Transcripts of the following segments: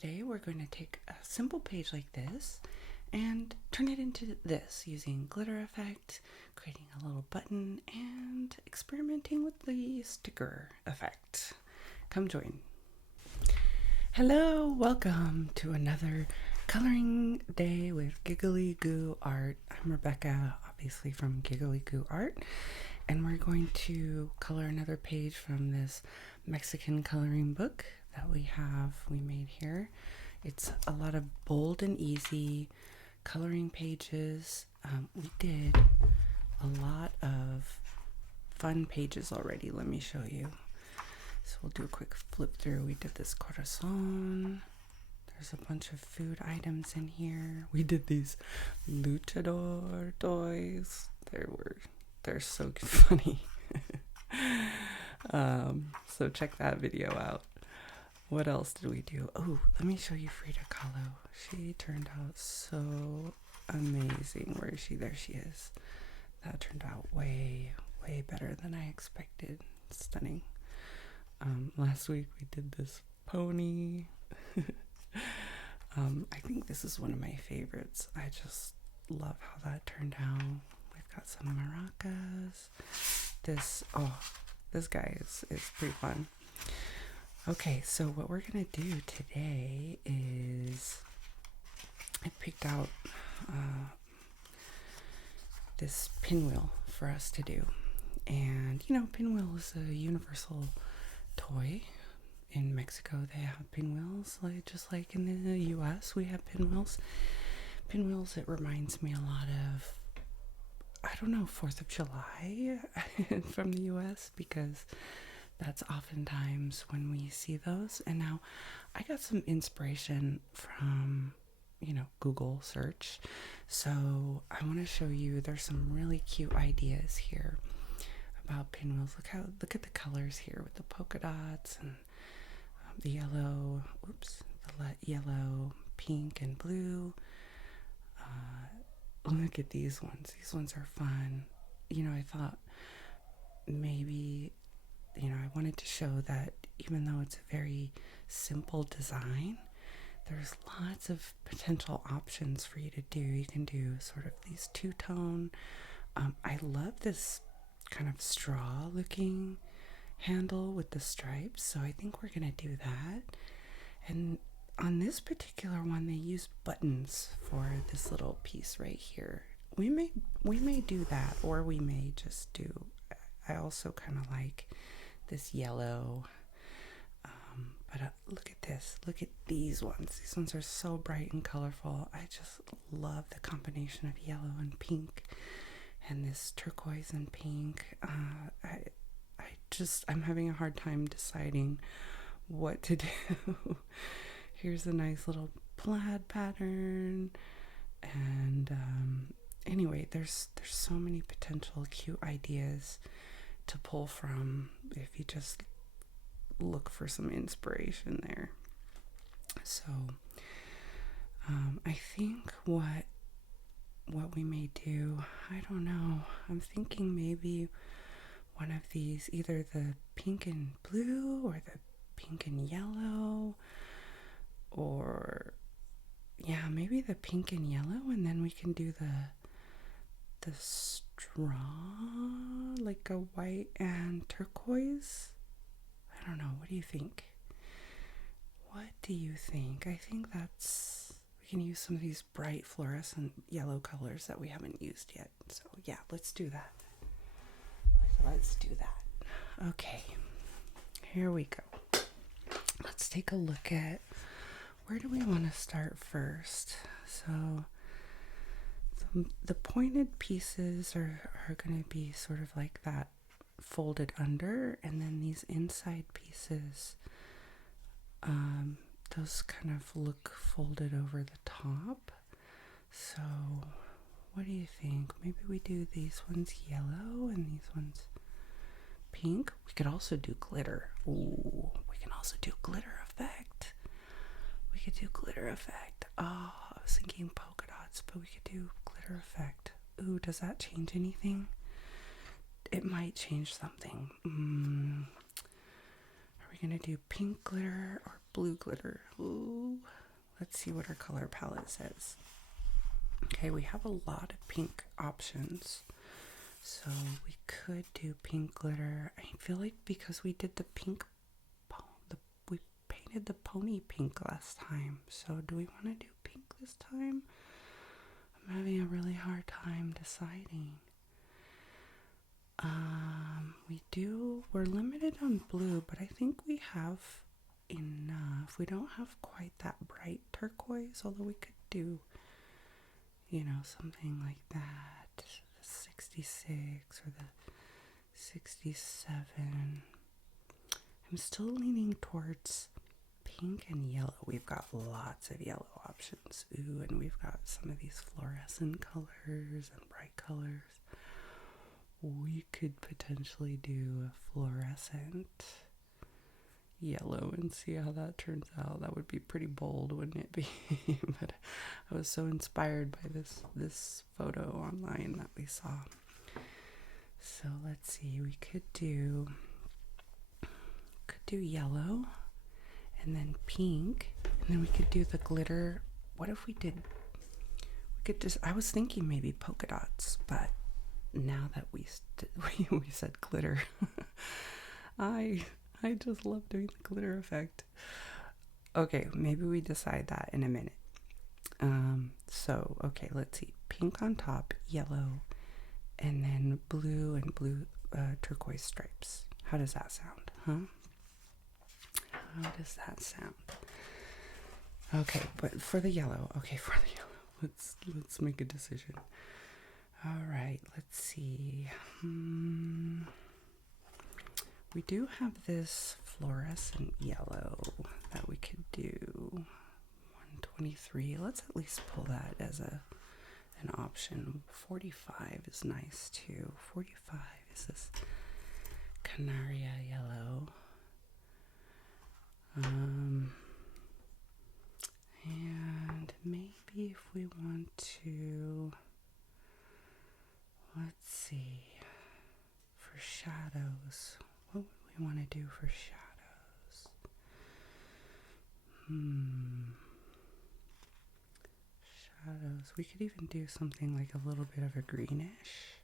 today we're going to take a simple page like this and turn it into this using glitter effect, creating a little button, and experimenting with the sticker effect. Come join. Hello, welcome to another coloring day with Giggly Goo Art. I'm Rebecca, obviously from Giggly Goo Art, and we're going to color another page from this Mexican coloring book that we made here. It's a lot of bold and easy coloring pages. We did a lot of fun pages already. Let me show you. So we'll do a quick flip through. We did this corazon. There's a bunch of food items in here. We did these luchador toys. They're so funny. So check that video out. What else did we do? Oh, let me show you Frida Kahlo. She turned out so amazing. Where is she? There she is. That turned out way, way better than I expected. Stunning. Last week we did this pony. I think this is one of my favorites. I just love how that turned out. We've got some maracas. This guy is pretty fun. Okay, so what we're gonna do today is I picked out this pinwheel for us to do. And pinwheel is a universal toy. In Mexico they have pinwheels, just like in the US we have pinwheels. Pinwheels, it reminds me a lot of, I don't know, 4th of July from the US, because that's oftentimes when we see those. And now I got some inspiration from, Google search. So I want to show you, there's some really cute ideas here about pinwheels. Look at the colors here with the polka dots and the yellow, yellow, pink, and blue. Look at these ones. These ones are fun. I thought maybe, I wanted to show that even though it's a very simple design, there's lots of potential options for you to do. You can do sort of these two-tone. I love this kind of straw looking handle with the stripes, so I think we're gonna do that. And on this particular one, they use buttons for this little piece right here. We may do that, or we may just do, I also kind of like this yellow, but look at this. Look at these ones. These ones are so bright and colorful. I just love the combination of yellow and pink, and this turquoise and pink. I'm having a hard time deciding what to do. Here's a nice little plaid pattern, and anyway, there's so many potential cute ideas to pull from if you just look for some inspiration there. So I think what we may do, I don't know, I'm thinking maybe one of these, either the pink and blue or the pink and yellow, or maybe the pink and yellow, and then we can do the straw, like a white and turquoise. I don't know. What do you think? I think we can use some of these bright fluorescent yellow colors that we haven't used yet. So yeah, let's do that. Let's do that. Okay, here we go. Let's take a look at, where do we want to start first? So the pointed pieces are going to be sort of like that, folded under, and then these inside pieces, those kind of look folded over the top. So what do you think? Maybe we do these ones yellow and these ones pink. We could also do glitter. Ooh, we can also do glitter effect. Oh, I was thinking polka dots, but we could do glitter effect. Ooh, does that change anything? It might change something. Are we gonna do pink glitter or blue glitter? Ooh, let's see what our color palette says. Okay, we have a lot of pink options. So we could do pink glitter. I feel like because we did the pink, we painted the pony pink last time. So do we want to do pink this time? I'm having a really hard time deciding. We're limited on blue, but I think we have enough. We don't have quite that bright turquoise, although we could do, something like that. The 66 or the 67. I'm still leaning towards pink and yellow. We've got lots of yellow options. Ooh, and we've got some of these fluorescent colors and bright colors. We could potentially do a fluorescent yellow and see how that turns out. That would be pretty bold, wouldn't it be? But I was so inspired by this photo online that we saw. So let's see, we could do yellow and then pink, and then we could do the glitter. What if we I was thinking maybe polka dots, but now that we said glitter, I just love doing the glitter effect. Okay, maybe we decide that in a minute. Okay, let's see. Pink on top, yellow, and then blue and blue turquoise stripes. How does that sound, huh? How does that sound? Okay, but for the yellow, let's make a decision. All right, let's see. We do have this fluorescent yellow that we could do. 123. Let's at least pull that as an option. 45 is nice too. 45 is this Canaria yellow. And maybe if we want to, let's see, for shadows, what would we want to do for shadows? Shadows, we could even do something like a little bit of a greenish,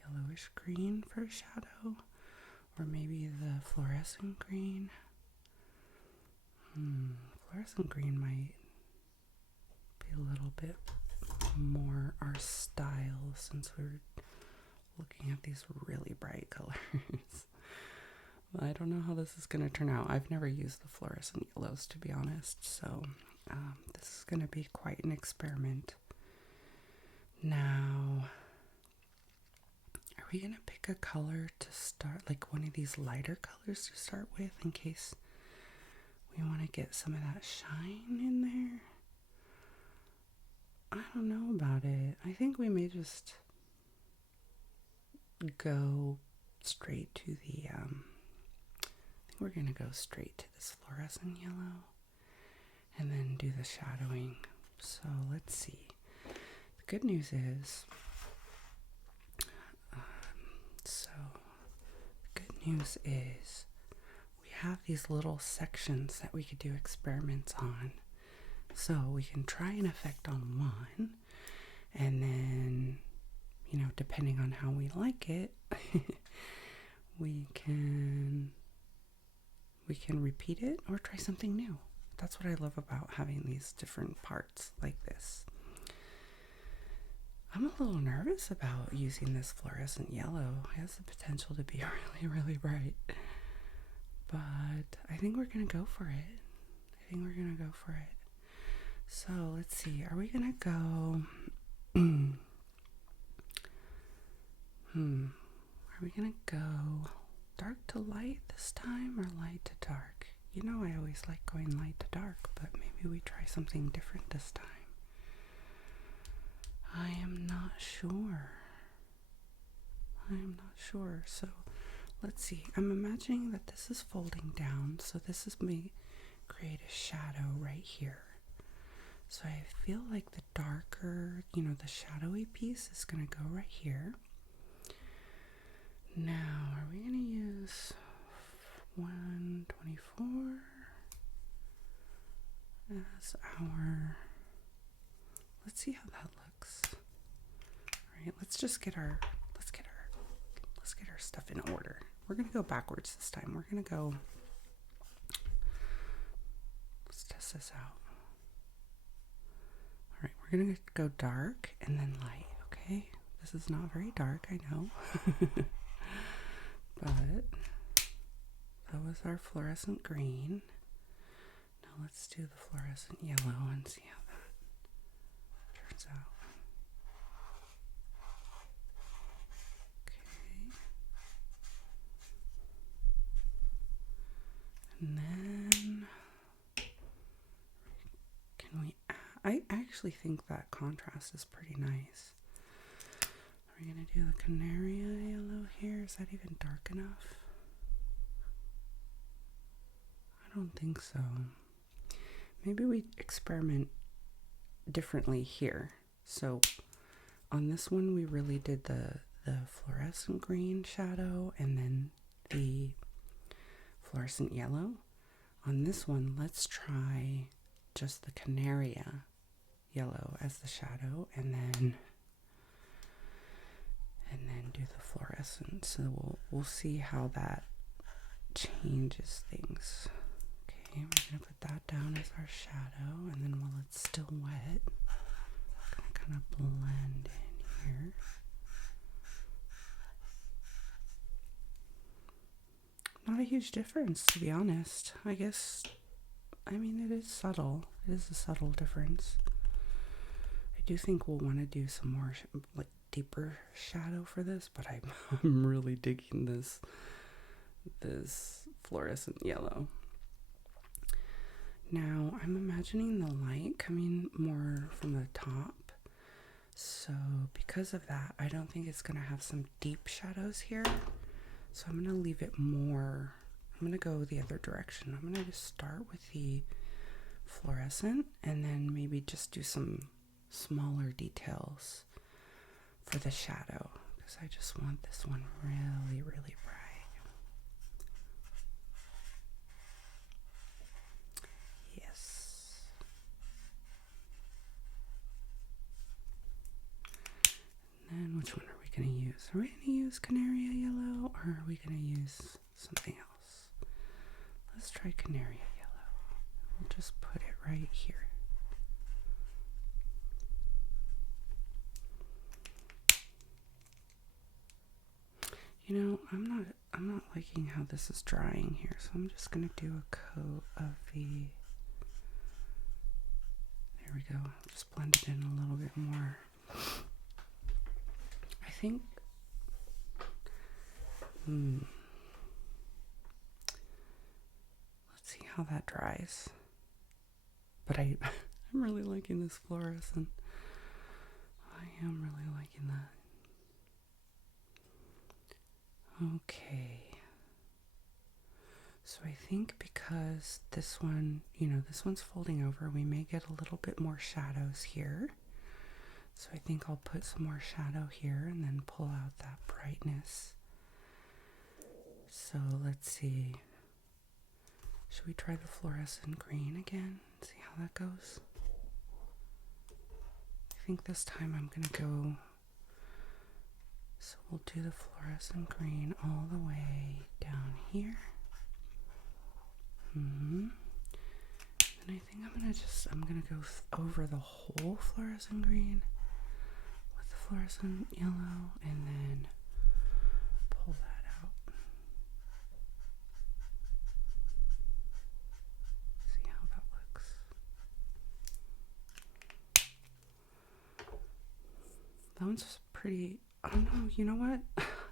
yellowish green for a shadow, or maybe the fluorescent green. Fluorescent green might be a little bit more our style since we're looking at these really bright colors. I don't know how this is going to turn out. I've never used the fluorescent yellows, to be honest, so this is going to be quite an experiment. Now, are we going to pick a color to start, like one of these lighter colors to start with, in case we want to get some of that shine in there? I don't know about it. I think we may just go straight to the, I think we're going to go straight to this fluorescent yellow and then do the shadowing. So let's see. The good news is, we have these little sections that we could do experiments on. So we can try an effect on one, and then, depending on how we like it, we can repeat it or try something new. That's what I love about having these different parts like this. I'm a little nervous about using this fluorescent yellow. It has the potential to be really, really bright. But I think we're going to go for it. So let's see. Are we going to go... Are we going to go dark to light this time or light to dark? I always like going light to dark, but maybe we try something different this time. I am not sure. So let's see. I'm imagining that this is folding down. So this is me create a shadow right here. So I feel like the darker, the shadowy piece is going to go right here. Now, are we going to use 124? as our, let's see how that looks. All right, let's get our stuff in order. We're gonna go backwards this time. We're gonna go, let's test this out. All right, we're gonna go dark and then light, okay? This is not very dark, I know. But that was our fluorescent green. Now let's do the fluorescent yellow and see how that turns out. Okay. And then can we, I actually think that contrast is pretty nice. Are we going to do the Canaria yellow here? Is that even dark enough? I don't think so. Maybe we experiment differently here. So on this one, we really did the fluorescent green shadow and then the fluorescent yellow. On this one, let's try just the Canaria yellow as the shadow and then do the fluorescent. So we'll see how that changes things. Okay, we're gonna put that down as our shadow, and then while it's still wet, we're gonna kind of blend in here. Not a huge difference, to be honest. I guess, I mean, it is subtle. It is a subtle difference. I do think we'll want to do some more like deeper shadow for this, but I'm really digging this fluorescent yellow. Now I'm imagining the light coming more from the top, so because of that I don't think it's gonna have some deep shadows here, so I'm gonna leave it more, I'm gonna go the other direction. I'm gonna just start with the fluorescent and then maybe just do some smaller details for the shadow, because I just want this one really, really bright. Yes. And then which one are we going to use? Are we going to use Canaria yellow or are we going to use something else? Let's try Canaria yellow. We'll just put it right here. You know, I'm not liking how this is drying here, so I'm just gonna do a coat of the, there we go, just blend it in a little bit more. I think, let's see how that dries. But I'm really liking this fluorescent. I am really liking that. Okay, so I think because this one, you know, this one's folding over, we may get a little bit more shadows here. So I think I'll put some more shadow here and then pull out that brightness. So let's see. Should we try the fluorescent green again? See how that goes? I think this time I'm gonna go, so we'll do the fluorescent green all the way down here. And I think I'm gonna go over the whole fluorescent green with the fluorescent yellow and then pull that out. See how that looks. That one's just pretty. Oh no, you know what?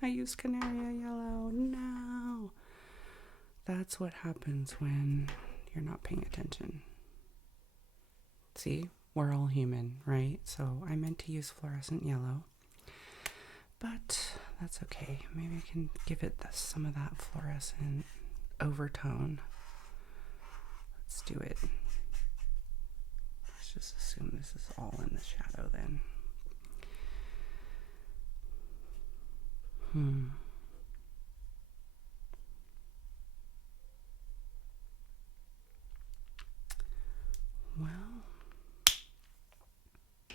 I used Canaria yellow. No. That's what happens when you're not paying attention. See, we're all human, right? So I meant to use fluorescent yellow, but that's okay. Maybe I can give it some of that fluorescent overtone. Let's do it. Let's just assume this is all in the shadow then. Well, I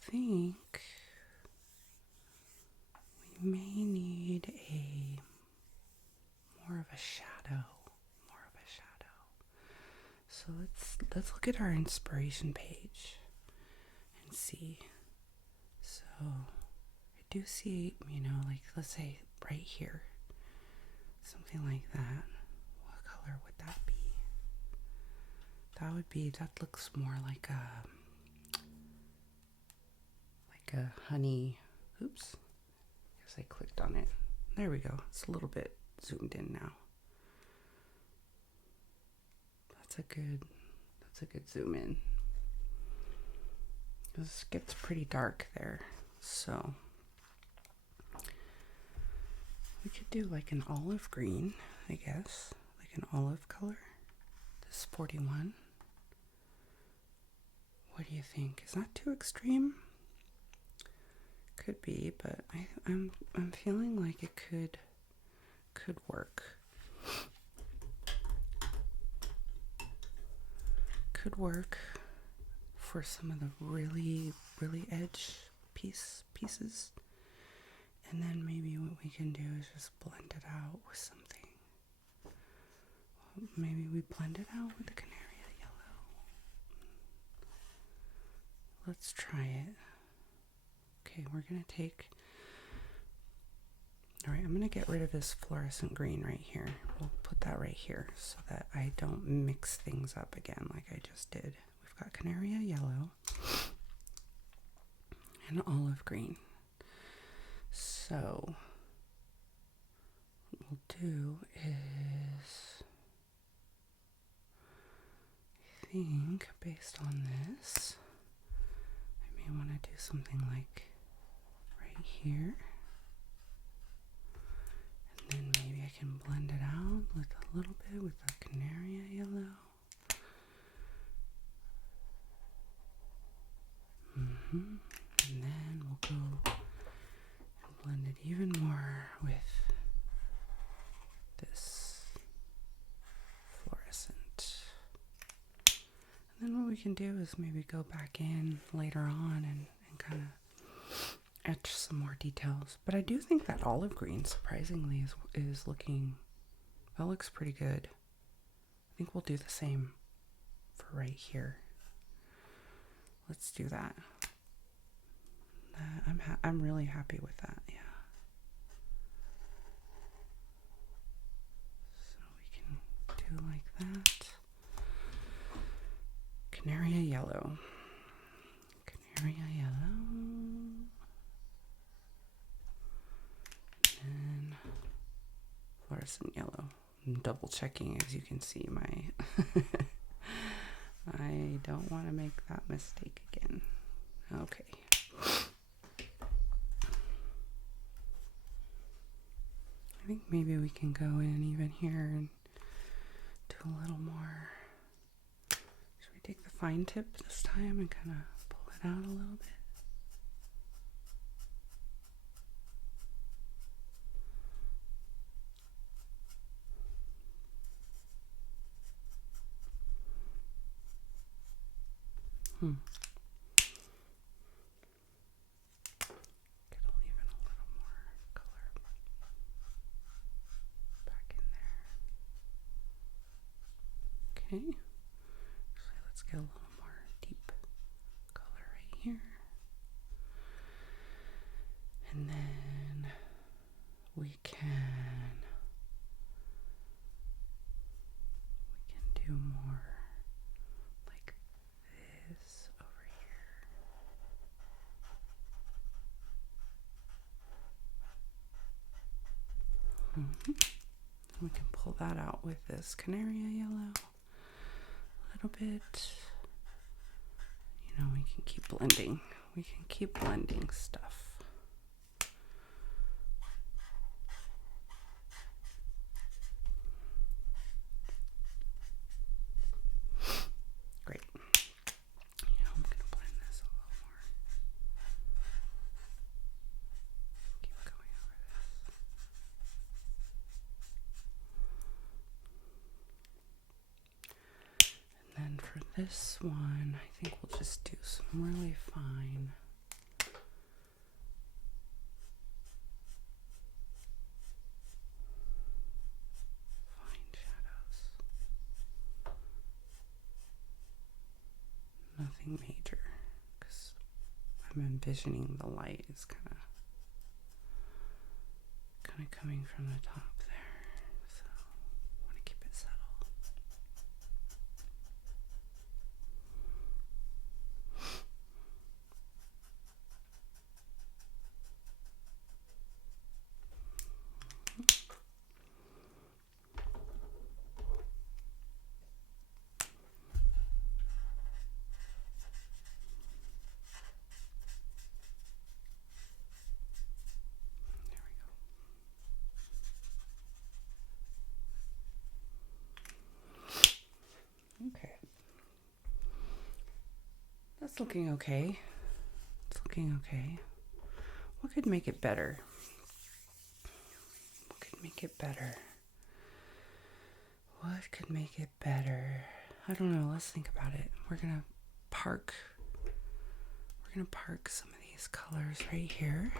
think we may need more of a shadow. So let's look at our inspiration page and see. So I do see, like let's say right here, something like that. What color would that be? That looks more like a honey. Oops. Guess I clicked on it. There we go. It's a little bit zoomed in now. That's a good zoom in. This gets pretty dark there. So we could do like an olive green, I guess. Like an olive color. This is 41. What do you think? Is that too extreme? Could be, but I'm feeling like it could work. Could work for some of the really edge pieces. And then maybe what we can do is just blend it out with something. Maybe we blend it out with the canary yellow. Let's try it. Okay, we're going to take... Alright, I'm going to get rid of this fluorescent green right here. We'll put that right here so that I don't mix things up again like I just did. We've got canary yellow and olive green. So what we'll do is, I think based on this, I may want to do something like right here. And then maybe I can blend it out with a little bit with the canary yellow. And then we'll go and blend it even more with this fluorescent. And then what we can do is maybe go back in later on and kind of etch some more details. But I do think that olive green, surprisingly, is looking, that looks pretty good. I think we'll do the same for right here. Let's do that. I'm really happy with that, yeah. So we can do like that. Canary yellow. Canary yellow. And fluorescent yellow. I'm double checking, as you can see, my... I don't want to make that mistake again. Okay. I think maybe we can go in even here and do a little more. Should we take the fine tip this time and kind of pull it out a little bit? Get even a little more color back in there. Okay. Actually, let's get a little more deep color right here. And then we can do more like this over here. We can pull that out with this canary yellow a little bit. We can keep blending. We can keep blending stuff. Great. I'm going to blend this a little more. Keep going over this. And then for this one, I think we'll just do some really fine shadows. Nothing major, because I'm envisioning the light is kind of coming from the top there, so I want to keep it subtle. Okay. That's looking okay. It's looking okay. What could make it better? What could make it better? What could make it better? I don't know. Let's think about it. We're gonna park some of these colors right here.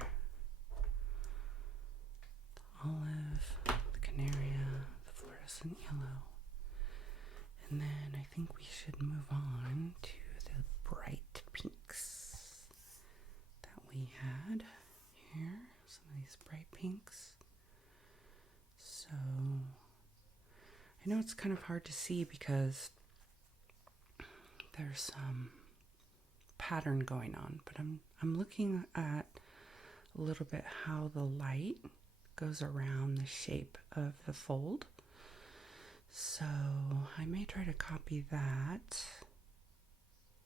The olive, the canaria, the fluorescent yellow. And then I think we should move on to the bright pinks that we had here. Some of these bright pinks. So I know it's kind of hard to see because there's some pattern going on, but I'm looking at a little bit how the light goes around the shape of the fold. So I may try to copy that,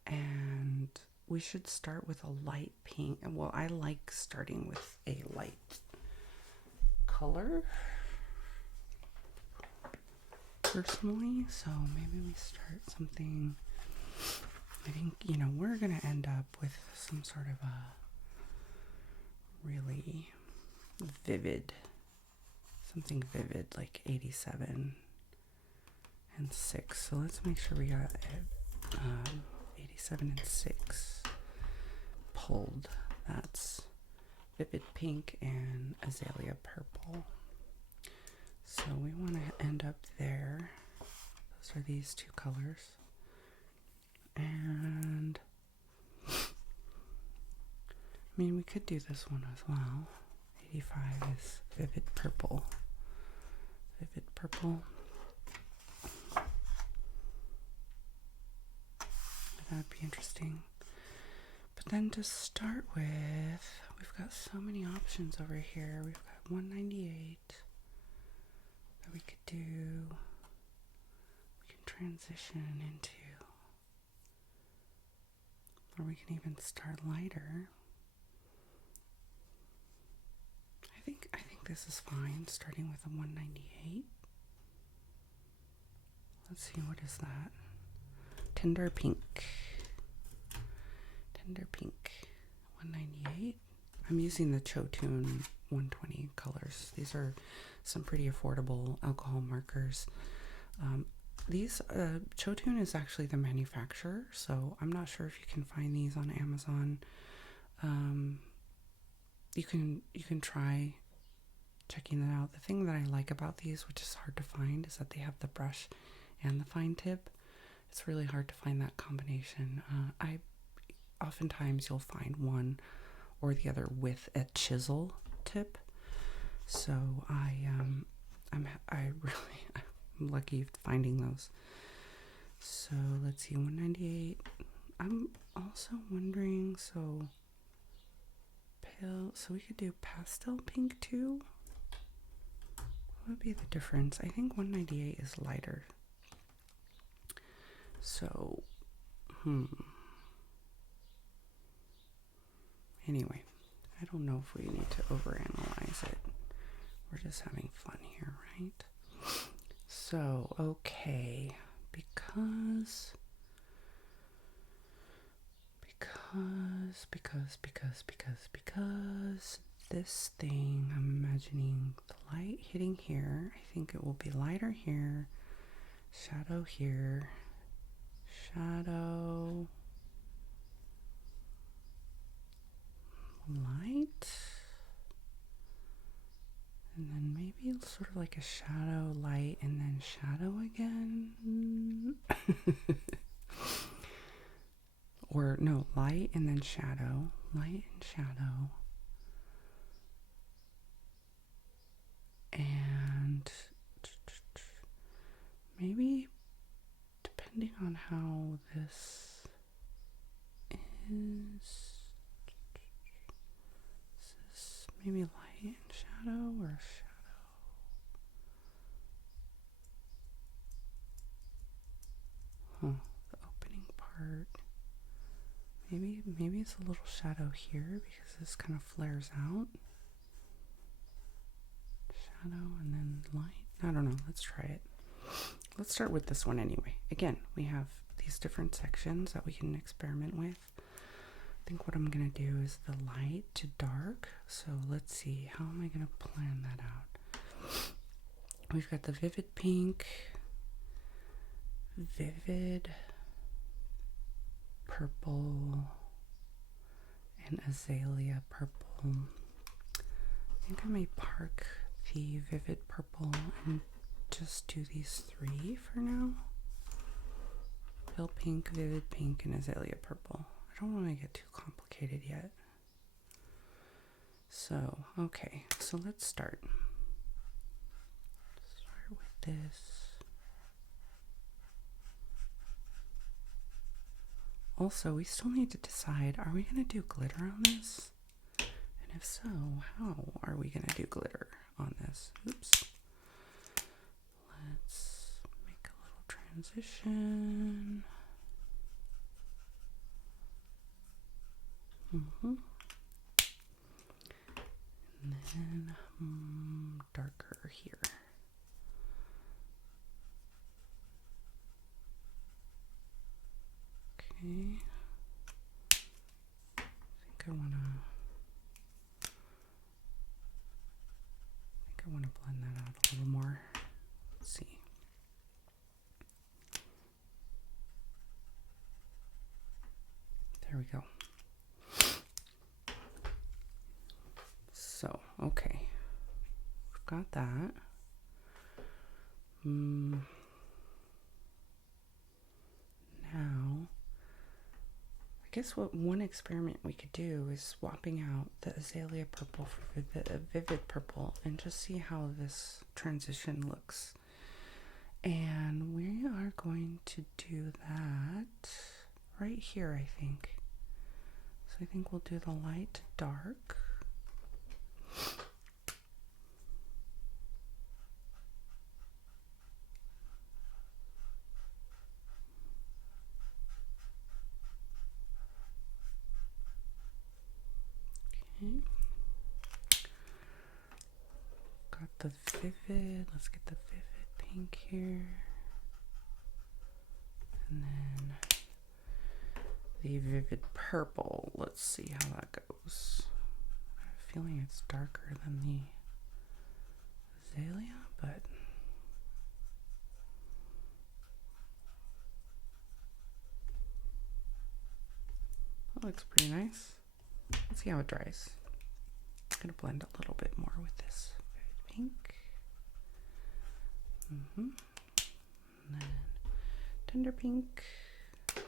and we should start with a light pink. Well, I like starting with a light color personally, so maybe we start something. I think, we're gonna end up with some sort of a really vivid, something vivid like 87 and 6. So let's make sure we got 87 and 6 pulled. That's vivid pink and azalea purple. So we want to end up there. Those are these two colors. And we could do this one as well. 85 is vivid purple. Vivid purple. That'd be interesting. But then to start with, we've got so many options over here. We've got 198 that we could do. We can transition into, or we can even start lighter. I think this is fine, starting with a 198. Let's see, what is that? Tender pink. Tender pink. 198. I'm using the Chotun 120 colors. These are some pretty affordable alcohol markers. These Chotun is actually the manufacturer, so I'm not sure if you can find these on Amazon. You can try checking that out. The thing that I like about these, which is hard to find, is that they have the brush and the fine tip. It's really hard to find that combination. Oftentimes you'll find one or the other with a chisel tip. So I'm lucky finding those. So let's see, 198. I'm also wondering, so pale, so we could do pastel pink too. What would be the difference? I think 198 is lighter. So, anyway, I don't know if we need to overanalyze it. We're just having fun here, right? So, okay, because this thing, I'm imagining the light hitting here. I think it will be lighter here, shadow here, shadow, light, and then maybe sort of like a shadow, light, and then shadow again. Or no, light and then shadow, light and shadow. And maybe depending on how this is this maybe light and shadow or shadow? Huh, the opening part. Maybe it's a little shadow here because this kind of flares out. Shadow and then light. I don't know. Let's try it. Let's start with this one anyway. Again, we have these different sections that we can experiment with. I think what I'm going to do is the light to dark. So let's see. How am I going to plan that out? We've got the vivid pink, vivid purple, and azalea purple. I think I may park the vivid purple and just do these three for now. Pale pink, vivid pink, and azalea purple. I don't want to get too complicated yet. So, okay, so let's start. Start with this. Also, we still need to decide, are we going to do glitter on this? And if so, how are we going to do glitter on this? Oops. Let's make a little transition. And then darker here. Okay. I want to blend that out a little more. Let's see. There we go. So, okay. We've got that. Now, I guess what one experiment we could do is swapping out the azalea purple for the vivid purple and just see how this transition looks. And we are going to do that right here, I think. So I think we'll do the light to dark. Okay. Got the vivid. Let's get the vivid pink here. And then the vivid purple. Let's see how that goes. I have a feeling it's darker than the azalea, but that looks pretty nice. Let's see how it dries. I'm going to blend a little bit more with this vivid pink. And then tender pink. There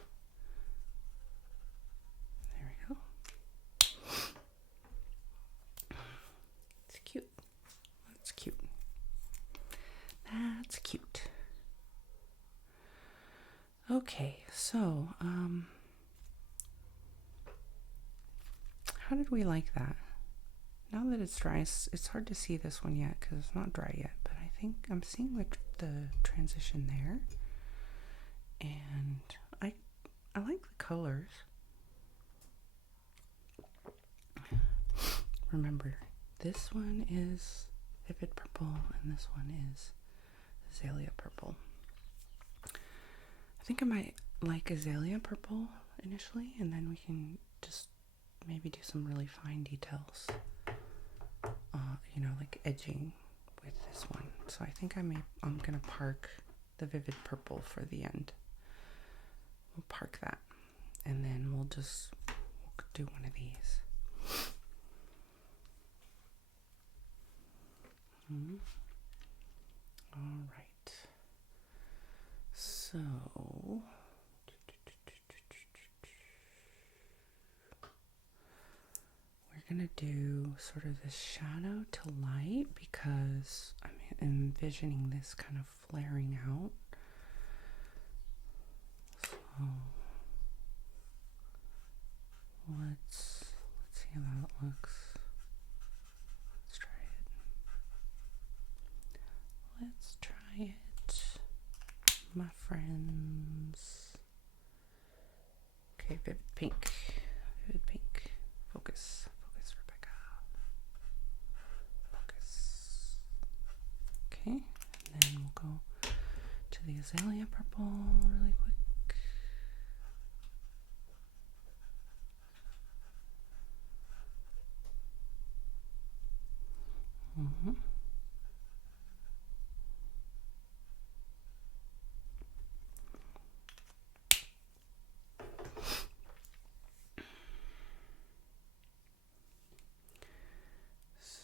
we go. It's cute. That's cute. That's cute. Okay, so how did we like that? Now that it's dry, it's hard to see this one yet because it's not dry yet, but I think I'm seeing the transition there. And I like the colors. Remember, this one is vivid purple and this one is azalea purple. I think I might like azalea purple initially, and then we can just maybe do some really fine details, like edging with this one. So I think I'm gonna park the vivid purple for the end. we'll park that, and then we'll do one of these. All right. So we're gonna do sort of the shadow to light because I'm envisioning this kind of flaring out. So let's see how that looks. Let's try it. Let's try it, my friends. Okay, vivid pink. Vivid pink. Focus. Focus, Rebecca. Focus. Okay, and then we'll go to the azalea purple really quick.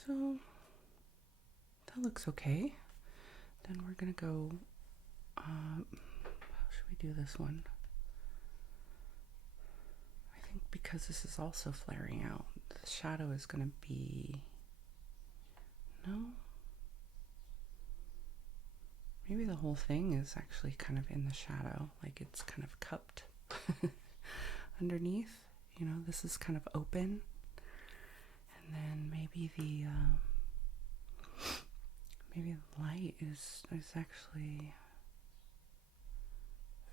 So that looks okay. Then we're gonna go, how should we do this one? I think because this is also flaring out, the shadow is gonna be, no? Maybe the whole thing is actually kind of in the shadow, like it's kind of cupped underneath. You know, this is kind of open. And then maybe the light is actually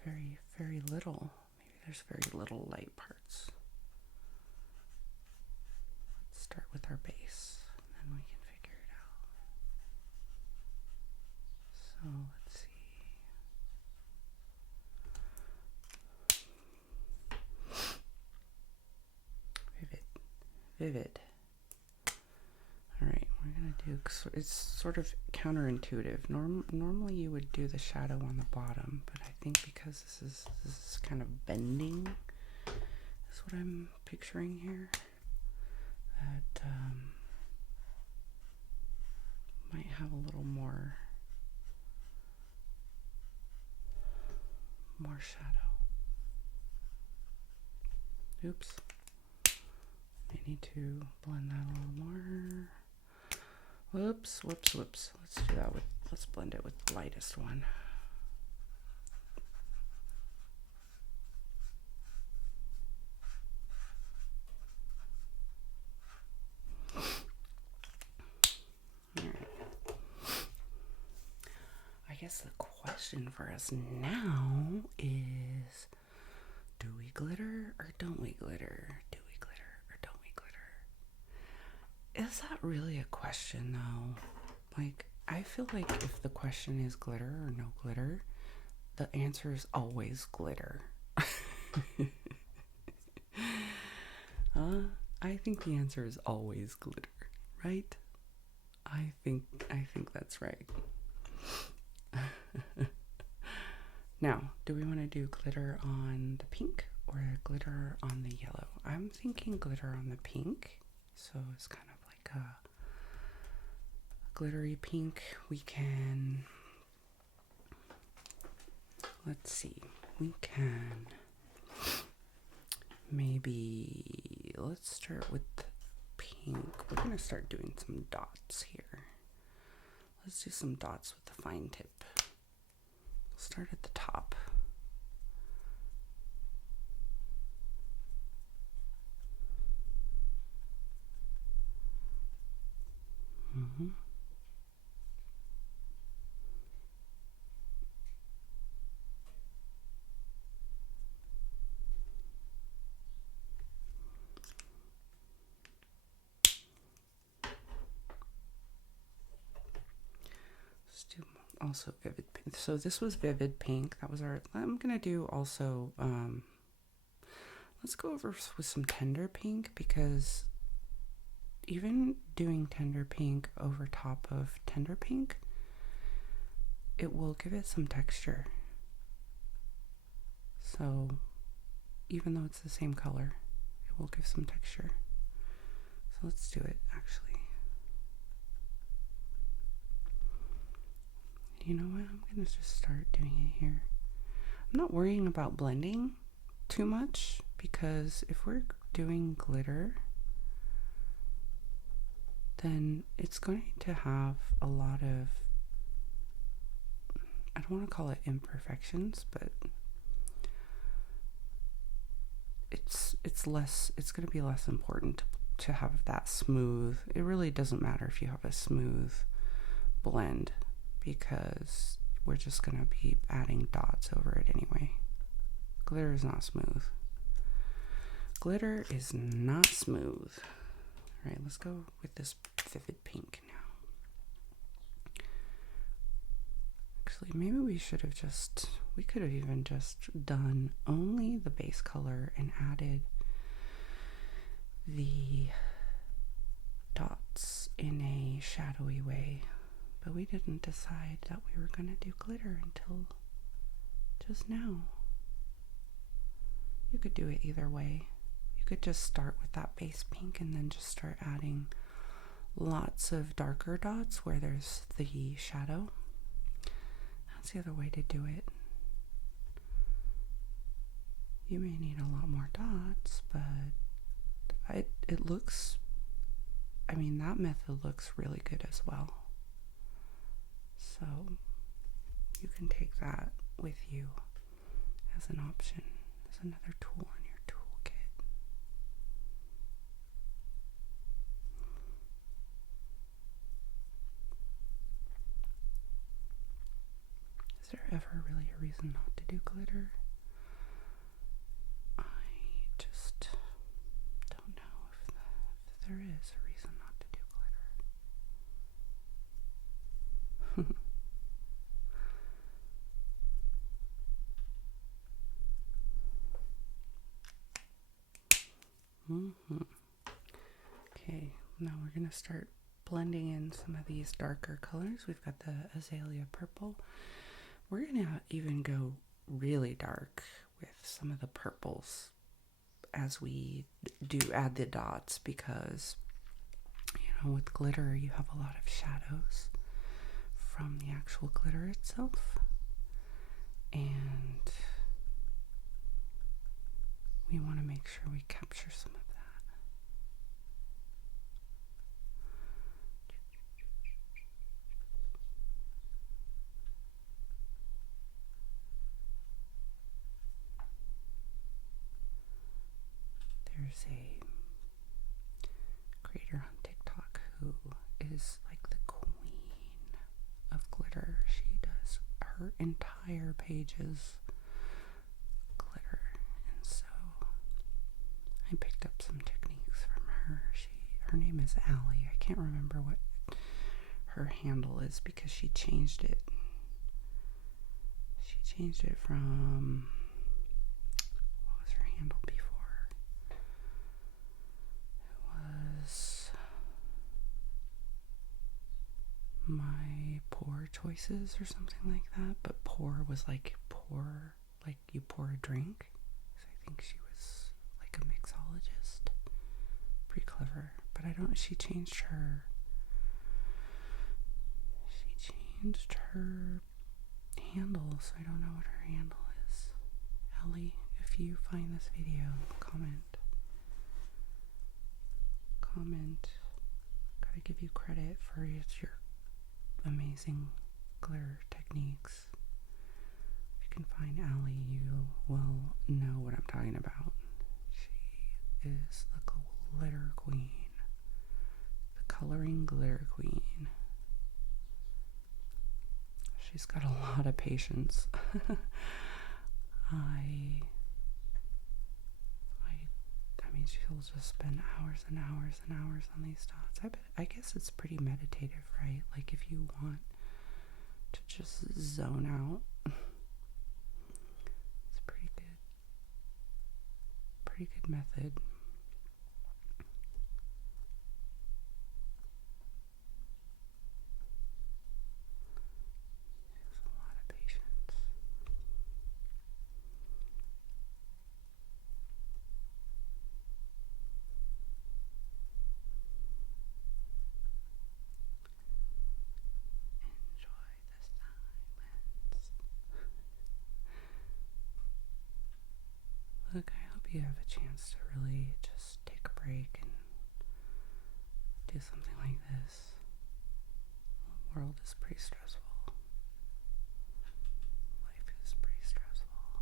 very little. Maybe there's very little light parts. Let's start with our base, and then we can figure it out. So let's see. Vivid. All right, we're gonna do, it's sort of counterintuitive. Normally you would do the shadow on the bottom, but I think because this is kind of bending, is what I'm picturing here, that might have a little more shadow. Oops. I need to blend that a little more. Whoops. Let's do that let's blend it with the lightest one. All right. I guess the question for us now is, do we glitter or don't we glitter? Is that really a question though? Like, I feel like if the question is glitter or no glitter, the answer is always glitter. I think the answer is always glitter, right? I think that's right. Now, do we want to do glitter on the pink or glitter on the yellow? I'm thinking glitter on the pink, so it's kind of like a glittery pink. We can, let's see, we can maybe, let's start with pink. We're going to start doing some dots here. Let's do some dots with the fine tip. We'll start at the top. Let's do also vivid pink. So this was vivid pink. That was our, I'm going to do also, let's go over with some tender pink, because even doing tender pink over top of tender pink, it will give it some texture. So even though it's the same color, it will give some texture. So let's do it, actually. You know what? I'm going to just start doing it here. I'm not worrying about blending too much, because if we're doing glitter, then it's going to have a lot of, I don't want to call it imperfections, but it's going to be less important to have that smooth. It really doesn't matter if you have a smooth blend, because we're just going to be adding dots over it anyway. Glitter is not smooth. Glitter is not smooth. All right, let's go with this vivid pink now. Actually, maybe we could have even just done only the base color and added the dots in a shadowy way. But we didn't decide that we were going to do glitter until just now. You could do it either way. You could just start with that base pink and then just start adding lots of darker dots where there's the shadow. That's the other way to do it. You may need a lot more dots, but it looks, I mean, that method looks really good as well. So you can take that with you as an option, as another tool in your toolkit. Is there ever really a reason not to do glitter? I just don't know if there is a reason not to do glitter. Okay, now we're going to start blending in some of these darker colors. We've got the azalea purple. We're going to even go really dark with some of the purples as we do add the dots, because, you know, with glitter you have a lot of shadows from the actual glitter itself, and we want to make sure we capture some of that. There's a creator on TikTok who is like the queen of glitter. She does her entire pages glitter, and so I picked up some techniques from her. Her name is Allie. I can't remember what her handle is because she changed it. She changed it from, what was her handle before? It was My Pour Choices or something like that, but pour was like pour, like you pour a drink. So I think she was like a mixologist. Pretty clever. But she changed her handle, so I don't know what her handle is. Ellie, if you find this video, comment. Gotta give you credit for your amazing glitter techniques. If you can find Allie, you will know what I'm talking about. She is the glitter queen. The coloring glitter queen. She's got a lot of patience. I mean, she'll just spend hours and hours and hours on these dots. I guess it's pretty meditative, right? Like if you want to just zone out, it's pretty good. Pretty good method. Look, I hope you have a chance to really just take a break and do something like this. The world is pretty stressful. Life is pretty stressful.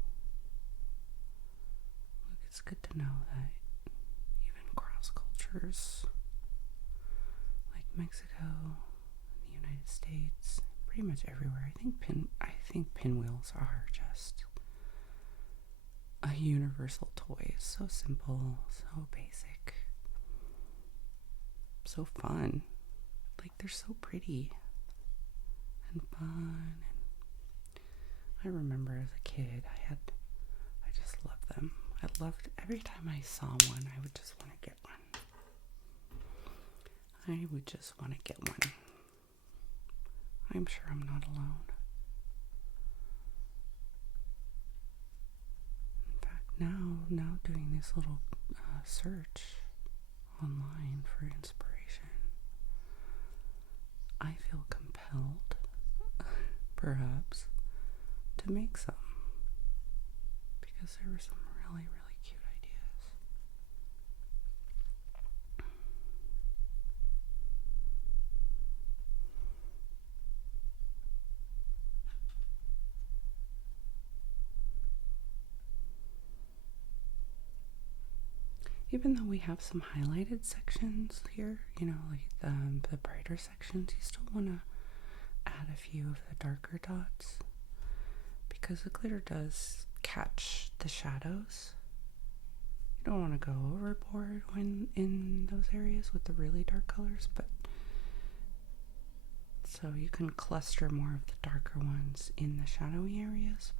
Look, it's good to know that even cross cultures like Mexico, the United States, pretty much everywhere. I think pinwheels are just a universal toy. It's so simple, so basic, so fun. Like, they're so pretty and fun. And I remember as a kid, I just loved them. I loved every time I saw one, I would just want to get one. I would just want to get one. I'm sure I'm not alone. In fact, now doing this little search online for inspiration, I feel compelled, perhaps, to make some. Because there were some really, really cute ideas. Even though we have some highlighted sections here, like the brighter sections, you still want to add a few of the darker dots, because the glitter does catch the shadows. You don't want to go overboard when in those areas with the really dark colors, but so you can cluster more of the darker ones in the shadowy areas,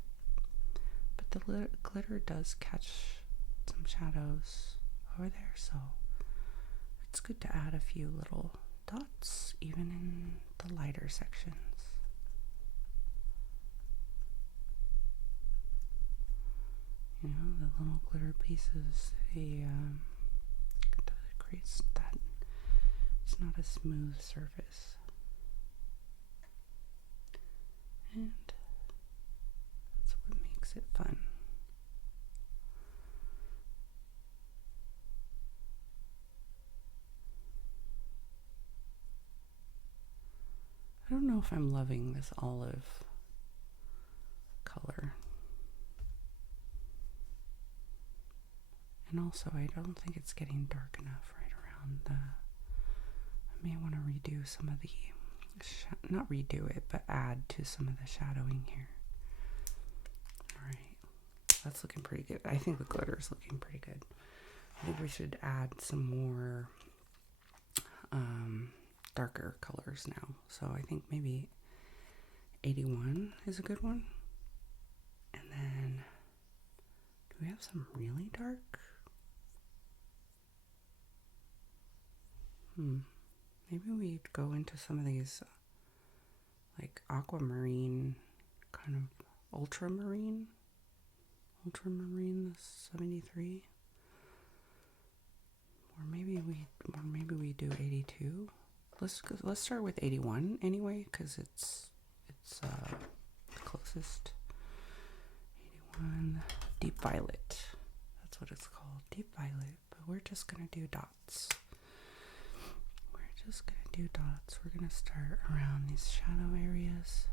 but the glitter does catch some shadows over there, so it's good to add a few little dots even in the lighter sections. The little glitter pieces, it creates that it's not a smooth surface. And that's what makes it fun. I don't know if I'm loving this olive color. And also, I don't think it's getting dark enough right around I may want to redo some of the, not redo it, but add to some of the shadowing here. Alright, that's looking pretty good. I think the glitter is looking pretty good. I think we should add some more darker colors now. So I think maybe 81 is a good one. And then, do we have some really dark? Maybe we go into some of these like aquamarine, kind of ultramarine 73. Or maybe we do 82. Let's start with 81 anyway, because it's the closest. 81 deep violet. That's what it's called, deep violet. But we're just gonna do dots. We're gonna start around these shadow areas,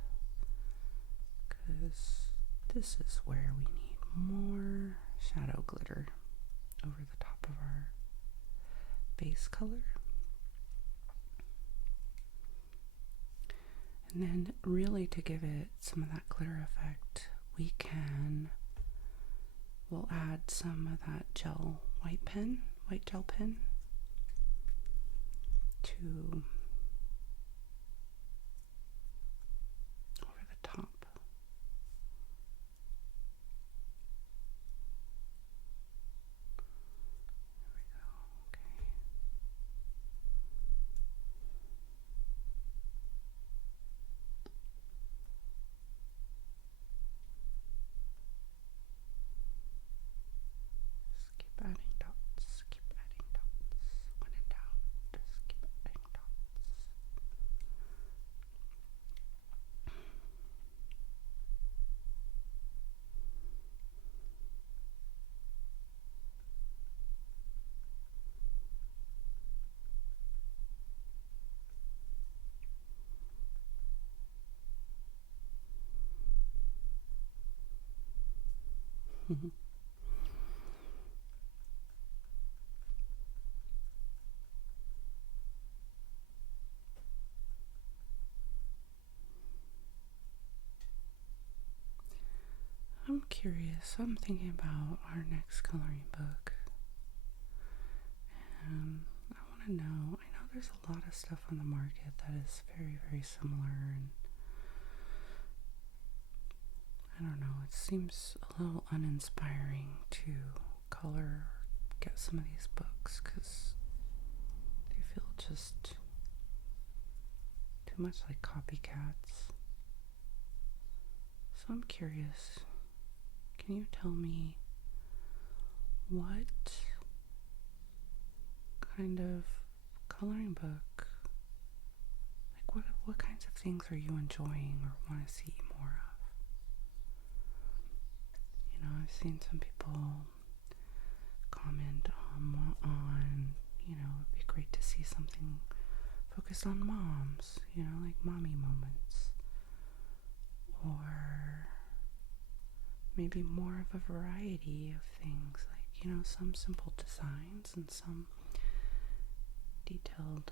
because this is where we need more shadow glitter over the top of our base color. And then really to give it some of that glitter effect, we'll add some of that white gel pen to over the top. There we go. Okay. Just keep adding dots. When in doubt, just keep adding dots. I'm curious. I'm thinking about our next coloring book. And I want to know. I know there's a lot of stuff on the market that is very, very similar. And I don't know. It seems a little uninspiring to color or get some of these books because they feel just too much like copycats. So I'm curious. Can you tell me what kind of coloring book, like what kinds of things are you enjoying or want to see more of? You know, I've seen some people comment on, you know, it'd be great to see something focused on moms, you know, like mommy moments. Or maybe more of a variety of things, like, you know, some simple designs and some detailed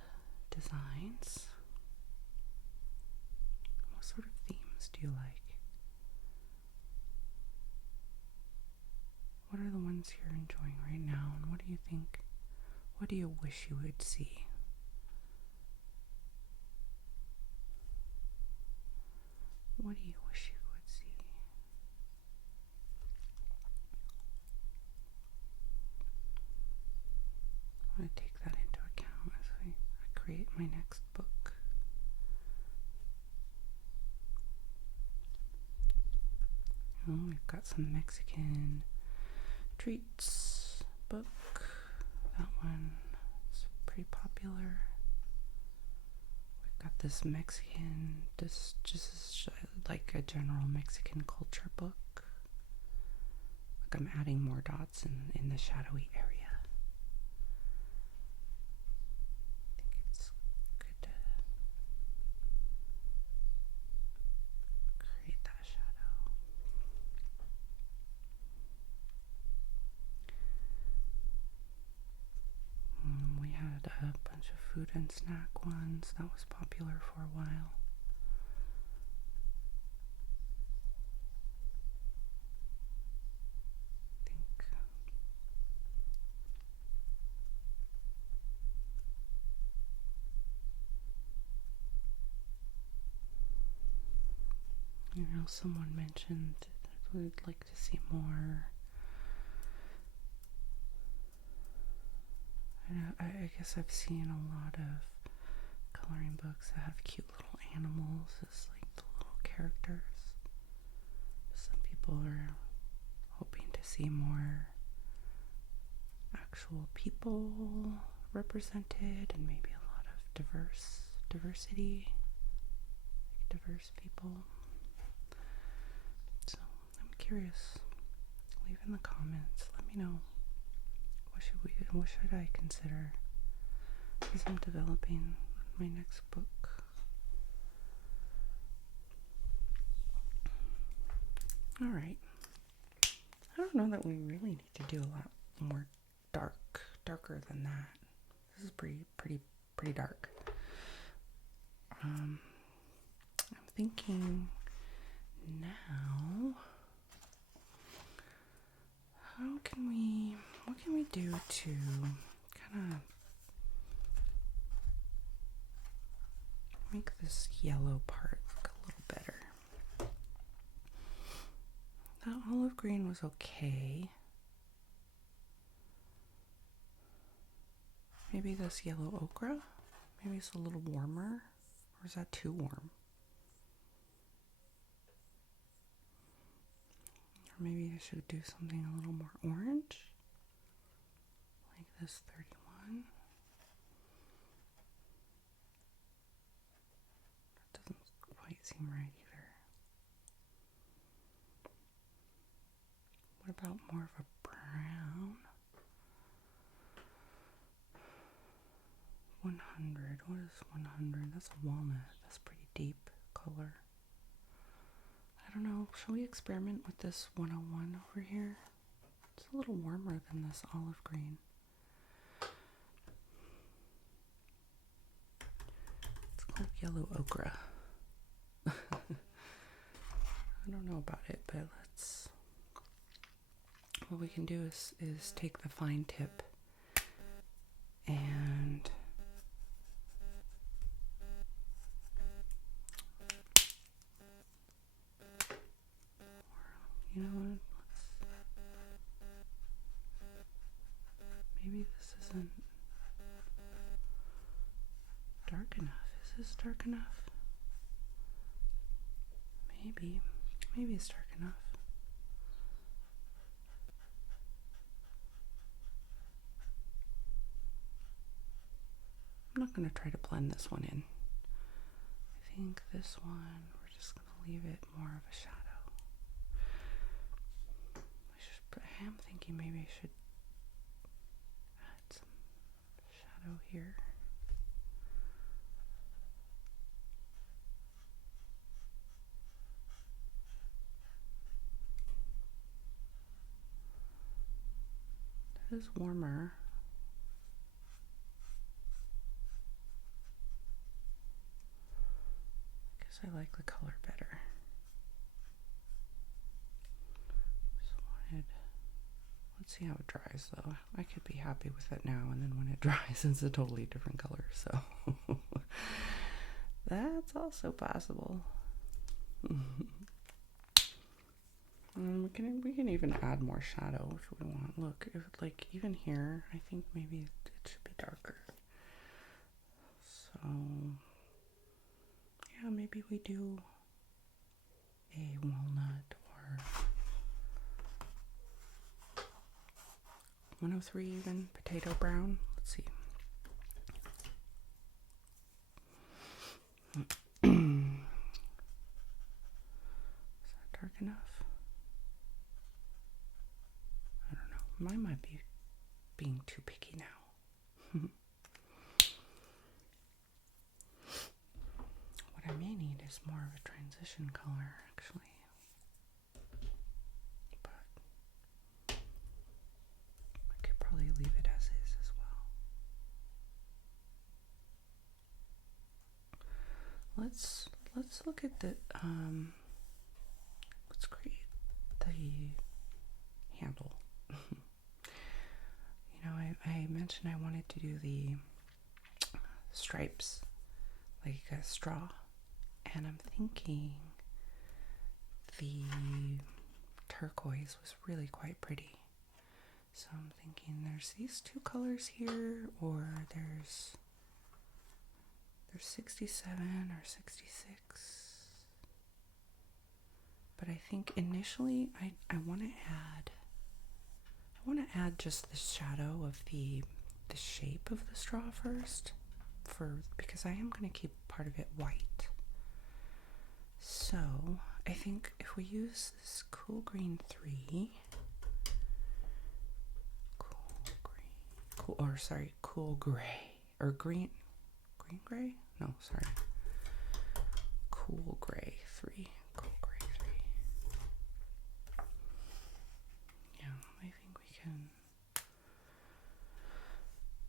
designs. What sort of themes do you like? What are the ones you're enjoying right now, and what do you think, what do you wish you would see? What do you wish you would see? I'm going to take that into account as I create my next book. Oh, we've got some Mexican treats book. That one is pretty popular. We've got this Mexican, just like a general Mexican culture book. Like I'm adding more dots in the shadowy area. I think it's good to create that shadow. We had a bunch of food and snack ones. That was popular for a while. You know, someone mentioned that we'd like to see more. I guess I've seen a lot of coloring books that have cute little animals as like the little characters. Some people are hoping to see more actual people represented and maybe a lot of diversity, like diverse people. So I'm curious. Leave in the comments. Let me know. What should I consider as I'm developing my next book? Alright. I don't know that we really need to do a lot more darker than that. This is pretty dark. I'm thinking now, what can we do to kind of make this yellow part look a little better? That olive green was okay. Maybe this yellow ochre? Maybe it's a little warmer? Or is that too warm? Or maybe I should do something a little more orange? Like this 31. That doesn't quite seem right either. What about more of a brown? 100. What is 100? That's a walnut. That's pretty deep color. I I don't know, shall we experiment with this 101 over here? It's a little warmer than this olive green. It's called yellow ochre. I don't know about it, but what we can do is take the fine tip and you know what? Maybe this isn't dark enough. Is this dark enough? Maybe it's dark enough. I'm not going to try to blend this one in. I think this one, we're just going to leave it more of a shadow. I'm thinking maybe I should add some shadow here. That is warmer. I guess I like the color better. Let's see how it dries though. I could be happy with it now, and then when it dries it's a totally different color, so that's also possible. And we can even add more shadow if we want. Look, like even here, I think maybe it should be darker. So yeah, maybe we do a walnut or 103 even, potato brown. Let's see. Is that dark enough? I don't know. Mine might be being too picky now. What I may need is more of a transition color, actually. But I could probably leave it as is as well. Let's look at the let's create the handle. You know, I mentioned I wanted to do the stripes like a straw, and I'm thinking the turquoise was really quite pretty. So I'm thinking there's these two colors here, or there's 67 or 66. But I think initially I want to add just the shadow of the shape of the straw first, because I am going to keep part of it white. So I think if we use this cool green 3, cool gray, or green gray? No, sorry. Cool gray 3. Yeah, I think we can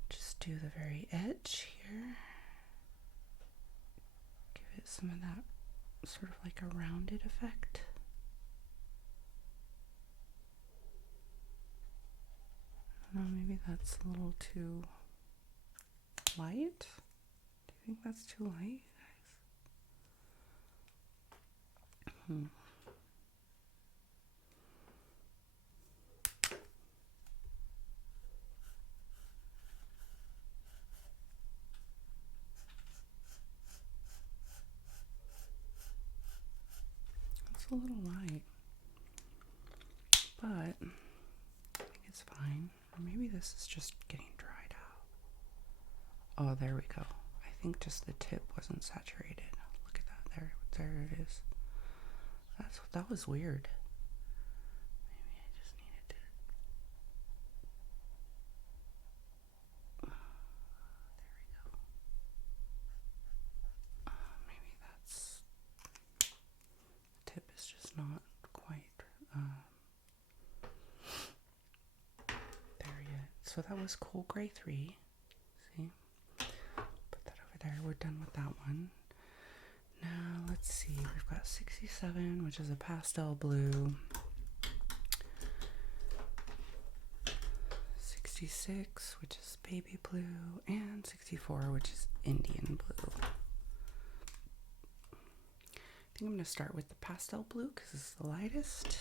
just do the very edge here. Give it some of that sort of like a rounded effect. I don't know, maybe that's a little too light. Do you think that's too light, guys? It's a little light, but I think it's fine. Or maybe this is just getting dried out. Oh, there we go. I think just the tip wasn't saturated. Look at that. There it is. That was weird. Maybe I just needed to. There we go. Maybe the tip is just not so that was Cool Gray 3. See? Put that over there. We're done with that one. Now, let's see. We've got 67, which is a pastel blue. 66, which is baby blue. And 64, which is Indian blue. I think I'm going to start with the pastel blue because it's the lightest.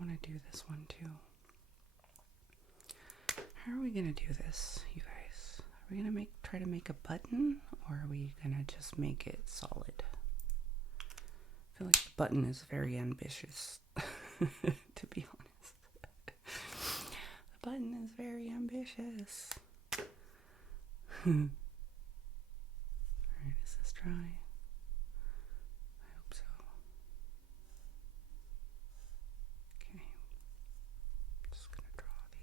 I want to do this one too. How are we going to do this, you guys? Are we going to try to make a button, or are we going to just make it solid? I feel like the button is very ambitious, to be honest. The button is very ambitious. Alright, is this dry? I hope so. Okay. I'm just going to draw the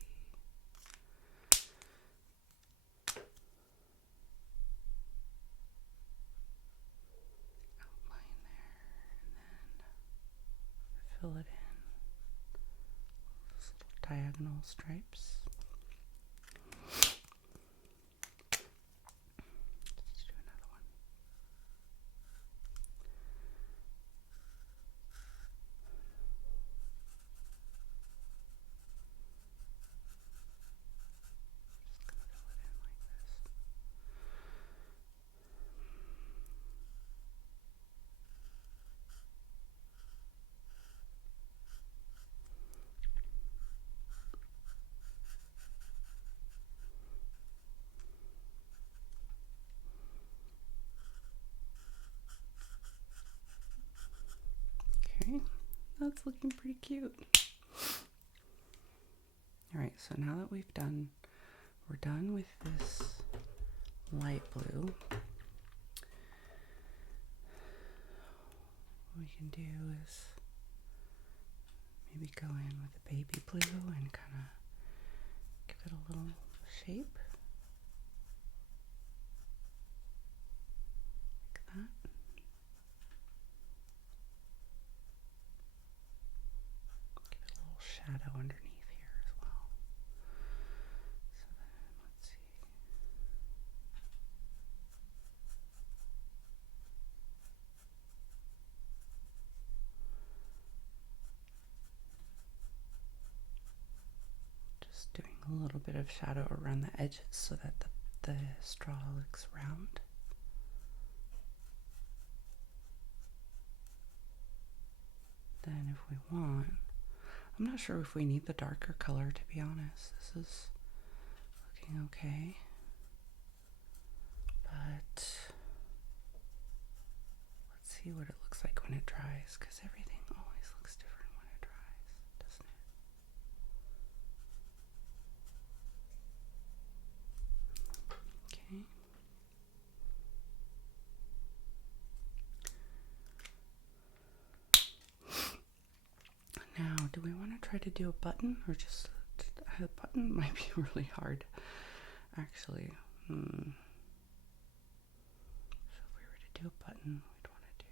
outline there, and then fill it in. Those little diagonal stripes. Okay, that's looking pretty cute. Alright, so now that we're done with this light blue, what we can do is maybe go in with the baby blue and kind of give it a little shape. Like that. Give it a little shadow underneath here as well. So then, let's see. Just doing a little bit of shadow around the edges so that the straw looks round. Then if we want, I'm not sure if we need the darker color, to be honest. This is looking okay. But let's see what it looks like when it dries, because everything always looks different when it dries, doesn't it? Okay. Now, do we want to try to do a button, or just a button might be really hard, actually. So if we were to do a button, we'd want to do,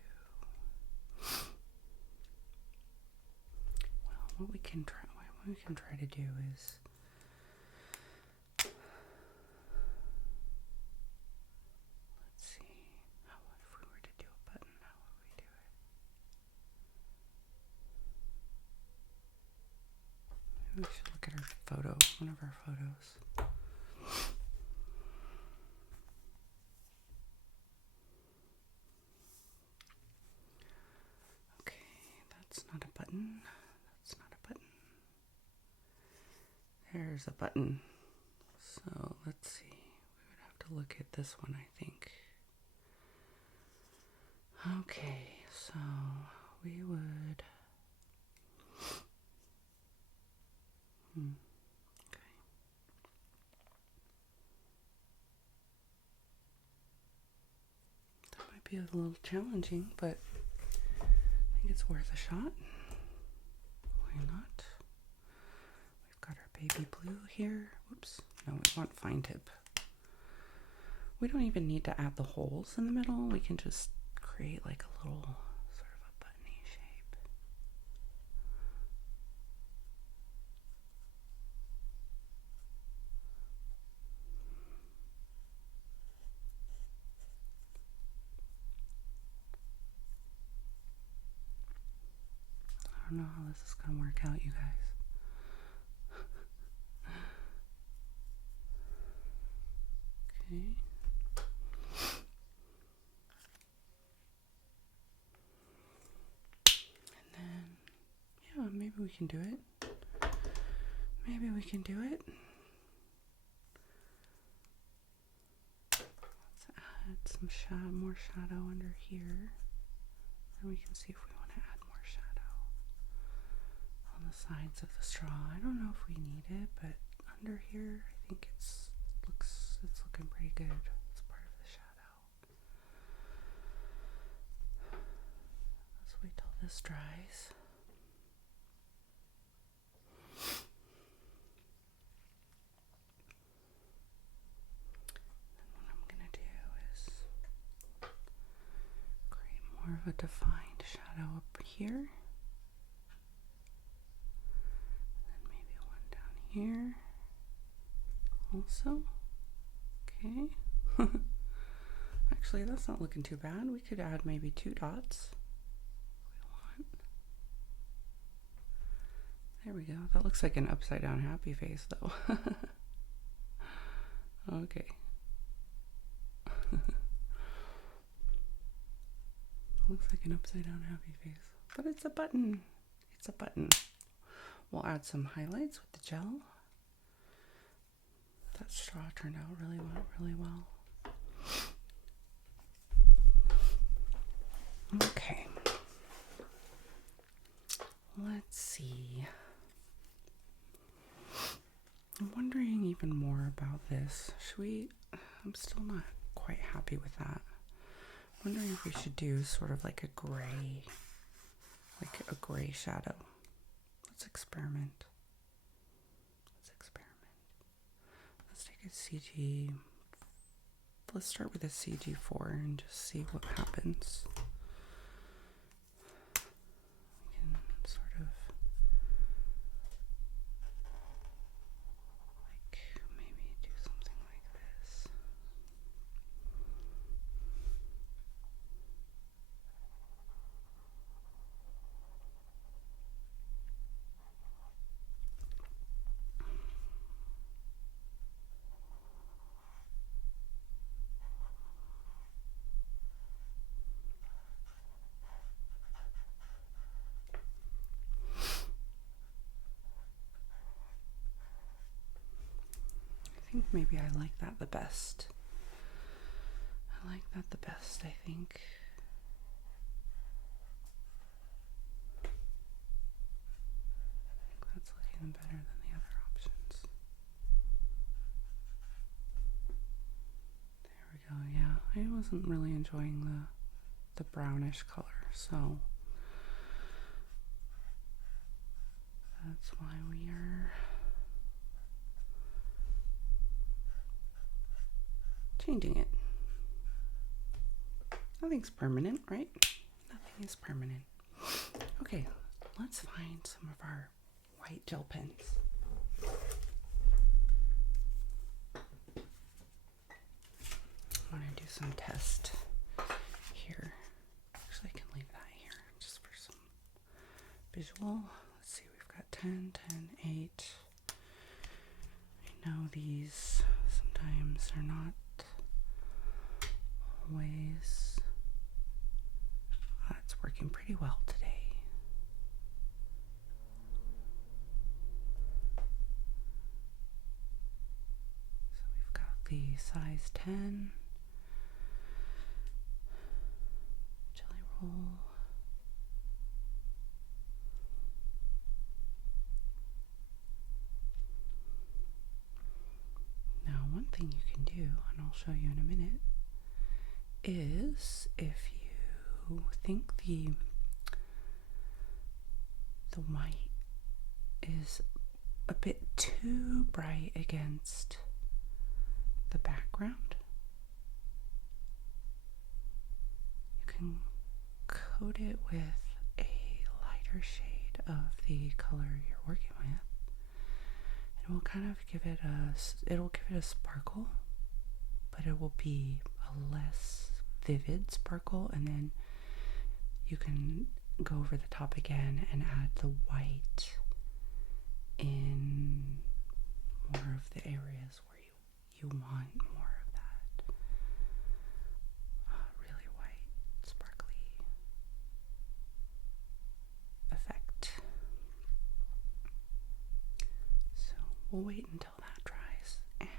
well, what we can try to do is, let's see, if we were to do a button, how would we do it? Maybe we should look at our photo, one of our photos. That's not a button. That's not a button. There's a button. So let's see. We would have to look at this one, I think. Okay, so we would. Okay. That might be a little challenging, but I think it's worth a shot. Why not? We've got our baby blue here. Whoops. No, we want fine tip. We don't even need to add the holes in the middle. We can just create like a little sort of a buttony shape. don't know how this is going to work out, you guys. Okay. And then, yeah, maybe we can do it. Maybe we can do it. Let's add some more shadow under here. Then we can see if we want to add more shadow on the sides of the straw. I don't know if we need it, but under here, I think it's looking pretty good as part of the shadow. Let's wait till this dries. More of a defined shadow up here. And then maybe one down here also. Okay. Actually, that's not looking too bad. We could add maybe 2 dots if we want. There we go. That looks like an upside down happy face though. Okay. Looks like an upside down happy face, but it's a button. It's a button. We'll add some highlights with the gel. That straw turned out really well. Okay. Let's see. I'm wondering even more about this. I'm still not quite happy with that. Wondering if we should do sort of like a gray shadow. Let's experiment. Let's take a CG. Let's start with a CG4 and just see what happens. We can sort of like maybe do something like this. I think maybe I like that the best. I think. That's looking better than the other options. There we go, yeah. I wasn't really enjoying the brownish color, so that's why we are changing it. Nothing's permanent, right? Nothing is permanent. Okay, let's find some of our white gel pens. I want to do some test here. Actually, I can leave that here just for some visual. Let's see, we've got 10, 10, 8. I know these sometimes are not always. It's working pretty well today. So we've got the size 10 jelly roll. Now, one thing you can do, and I'll show you in a minute, is if you think the white is a bit too bright against the background, you can coat it with a lighter shade of the color you're working with. It will kind of give it a sparkle, but it will be a less vivid sparkle, and then you can go over the top again and add the white in more of the areas where you want more of that really white, sparkly effect. So we'll wait until that dries, and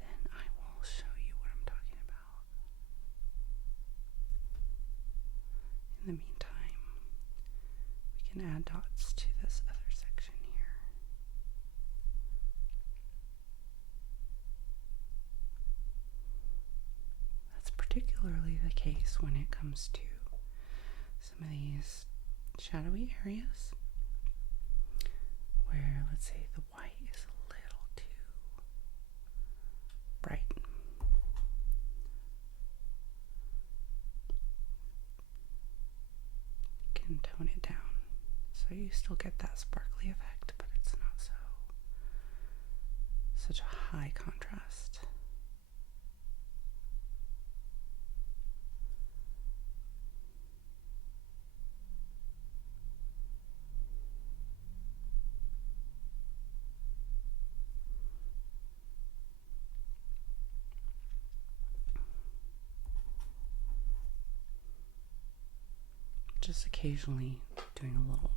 then I will show you what I'm talking about. In the meantime, we can add dots to this other section here. That's particularly the case when it comes to some of these shadowy areas where, let's say, the white is a little too bright. You can tone it down so you still get that sparkly effect, but it's not such a high contrast. Just occasionally doing a little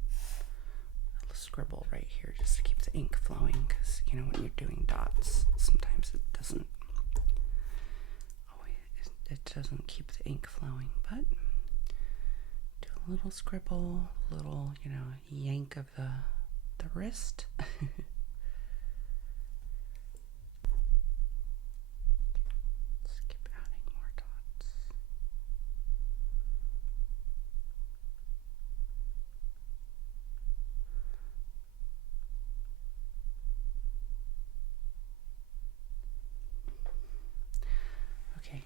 scribble right here just to keep the ink flowing, because you know when you're doing dots sometimes it doesn't keep the ink flowing, but do a little scribble, a little yank of the wrist. Just keep adding more dots. Okay,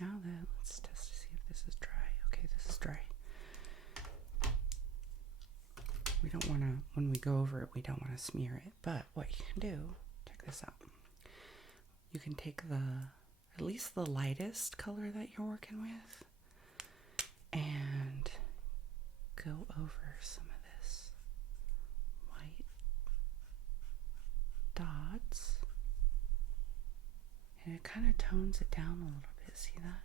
now then, let's test to see if this is dry. Okay, this is dry. We don't want to, when we go over it, we don't want to smear it, but what you can do, check this out. You can take at least the lightest color that you're working with and go over some of this white dots, and it kind of tones it down a little bit. See that?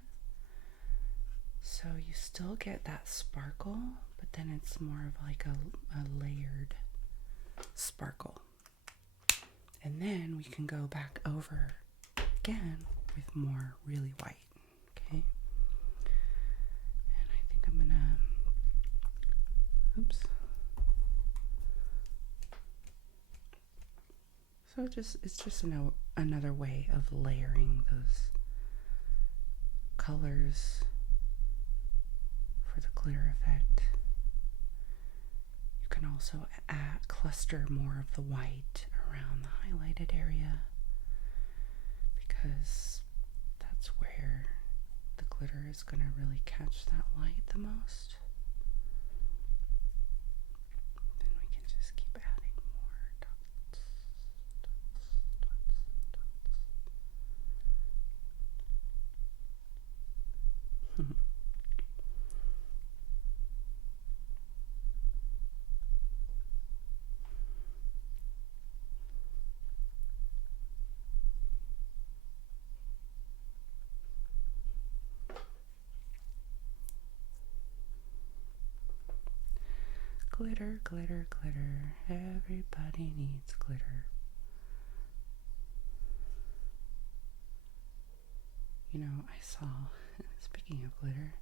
So you still get that sparkle, but then it's more of like a layered sparkle. And then we can go back over again with more really white. Okay? And I think I'm gonna, oops. So it's just another way of layering those colors for the glitter effect. You can also cluster more of the white around the highlighted area, because that's where the glitter is going to really catch that light the most. Then we can just keep adding more dots. Glitter, glitter, glitter. Everybody needs glitter. You know, I saw, speaking of glitter,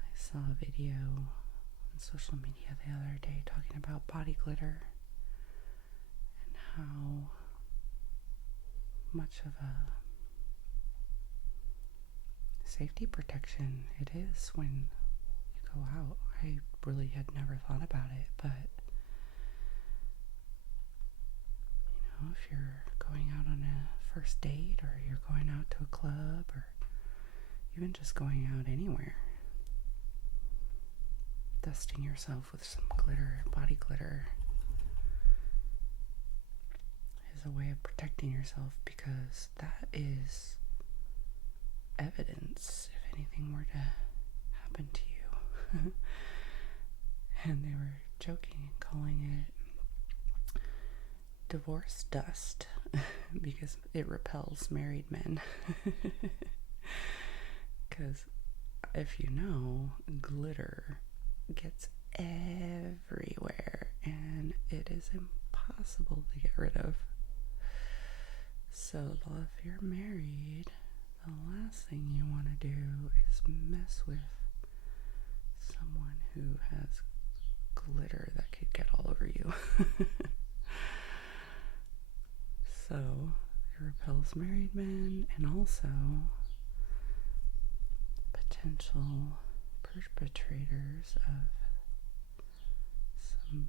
I saw a video on social media the other day talking about body glitter and how much of a safety protection it is when you go out. I really had never thought about it, but if you're going out on a first date, or you're going out to a club, or even just going out anywhere, dusting yourself with some glitter, body glitter, is a way of protecting yourself, because that is evidence if anything were to happened to you. And they were joking and calling it divorce dust because it repels married men. Because if you know, glitter gets everywhere and it is impossible to get rid of. So if you're married, the last thing you want to do is mess with someone who has glitter that could get all over you. So it repels married men and also potential perpetrators of some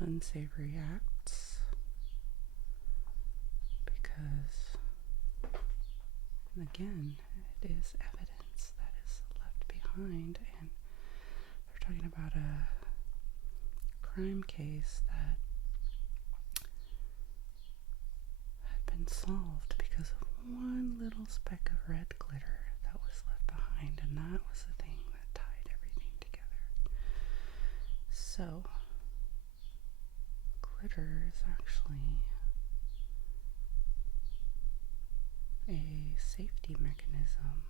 unsavory acts, because again, it is evidence that is left behind, and they're talking about a crime case that had been solved because of one little speck of red glitter that was left behind, and that was the thing that tied everything together. So glitter is actually a safety mechanism.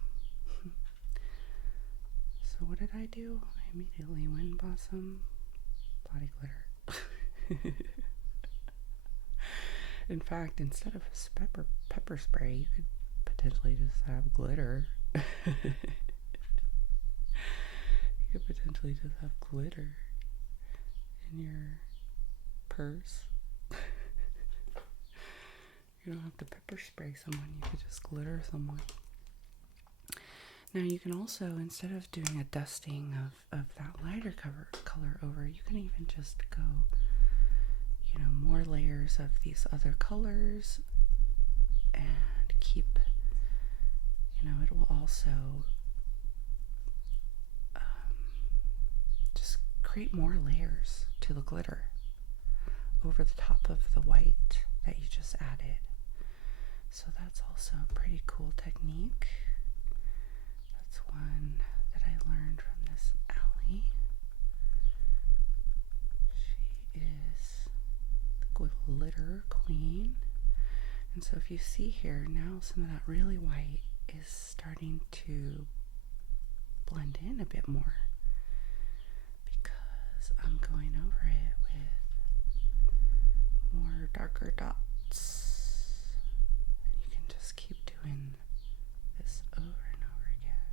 So what did I do? I immediately went and bought some body glitter. In fact, instead of pepper spray, you could potentially just have glitter. You could potentially just have glitter in your purse. You don't have to pepper spray someone, you could just glitter someone. Now you can also, instead of doing a dusting of that lighter color over, you can even just go, more layers of these other colors and keep, it will also just create more layers to the glitter over the top of the white that you just added. So that's also a pretty cool technique. That's one that I learned from this Allie. She is the glitter queen. And so if you see here, now some of that really white is starting to blend in a bit more, because I'm going over it with more darker dots. And you can just keep doing this over and over again.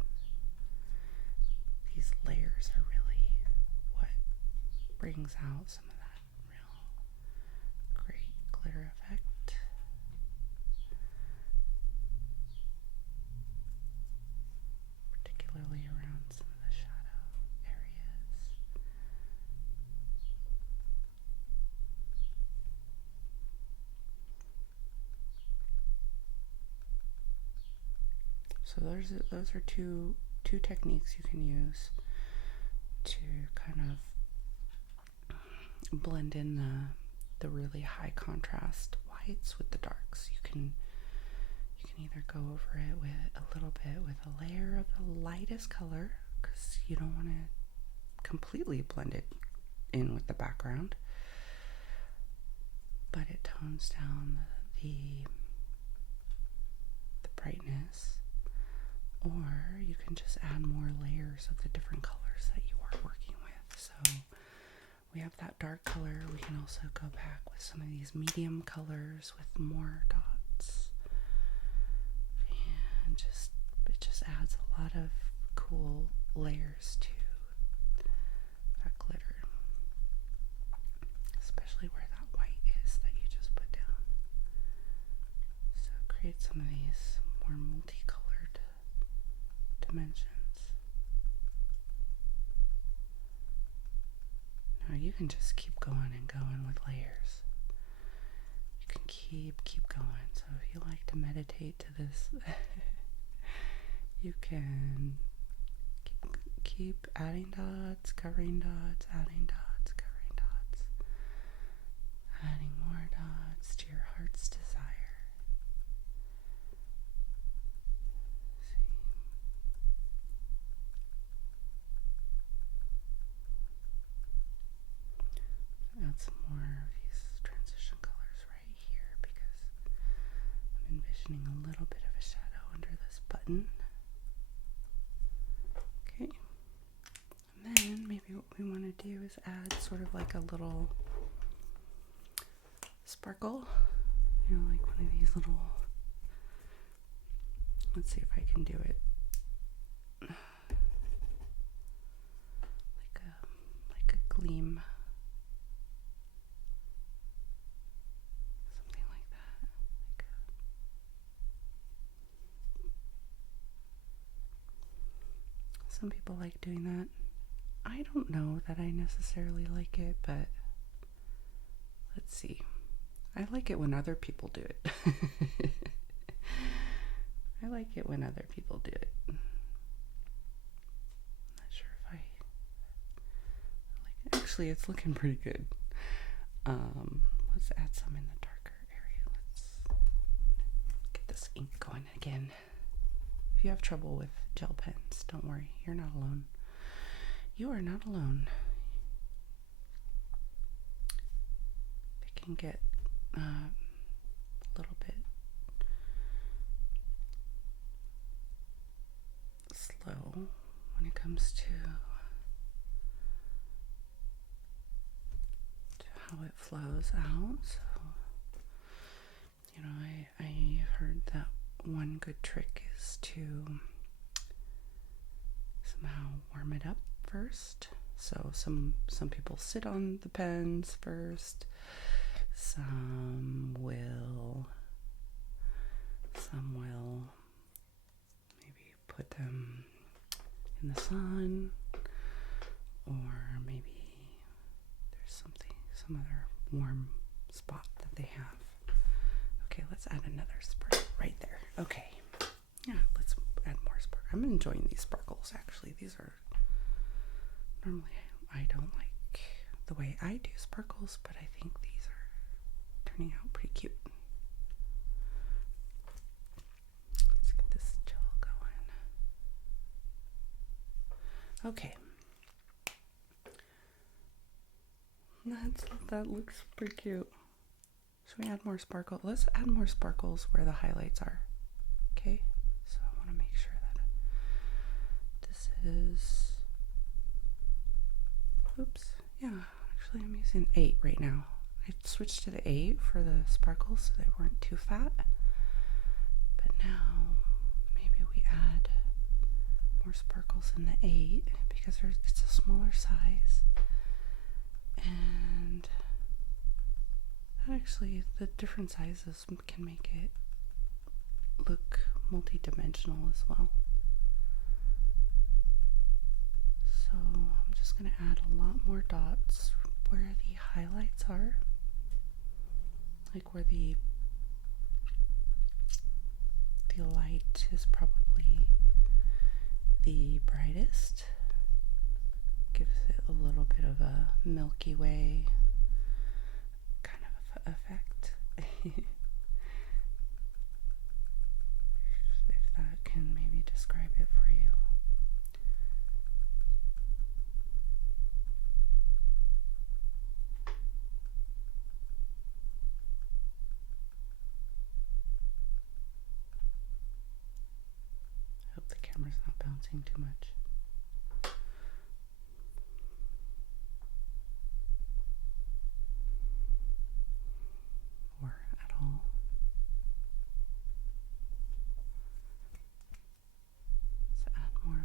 These layers are really what brings out some of that real great glitter effect. Particularly around some of the shadow areas. So those are two techniques you can use to kind of blend in the really high contrast whites with the darks. You can either go over it with a little bit with a layer of the lightest color, because you don't want to completely blend it in with the background, but it tones down the brightness. Or you can just add more layers of the different colors that you are working with. So we have that dark color. We can also go back with some of these medium colors with more dots. And it just adds a lot of cool layers to that glitter. Especially where that white is that you just put down. So create some of these more multicolored dimensions. Now you can just keep going and going with layers. You can keep going. So if you like to meditate to this, you can keep adding dots, covering dots, adding dots, covering dots, adding more dots to your heart's desire. add some more of these transition colors right here because I'm envisioning a little bit of a shadow under this button. Okay. And then maybe what we want to do is add sort of like a little sparkle, you know, like one of these little, let's see if I can do it. Like a gleam. Something like that. Some people like doing that. I don't know that I necessarily like it, but let's see. I like it when other people do it. I like it when other people do it. I'm not sure if I like it. Actually, it's looking pretty good. Let's add some in the darker area. Let's get this ink going again. If you have trouble with gel pens, don't worry. You're not alone. You are not alone. They can get a little bit slow when it comes to how it flows out. So, you know, I've heard that one good trick is to somehow warm it up first. So some people sit on the pens first. Some will maybe put them in the sun, or maybe there's some other warm spot that they have. Okay, let's add another sparkle right there. Okay, yeah, let's add more sparkle. I'm enjoying these sparkles, actually. These are, normally I don't like the way I do sparkles, but I think these are turning out pretty cute. Let's get this gel going. Okay. That looks pretty cute. Should we add more sparkle? Let's add more sparkles where the highlights are. Okay? So I want to make sure that this is, oops, yeah, actually I'm using 8 right now. I switched to the 8 for the sparkles so they weren't too fat. But now maybe we add more sparkles in the 8 because it's a smaller size. And actually the different sizes can make it look multi-dimensional as well. So I'm just going to add a lot more dots where the highlights are, like where the light is probably the brightest. Gives it a little bit of a Milky Way kind of effect. if that can maybe describe it for you. I hope the camera's not bouncing too much.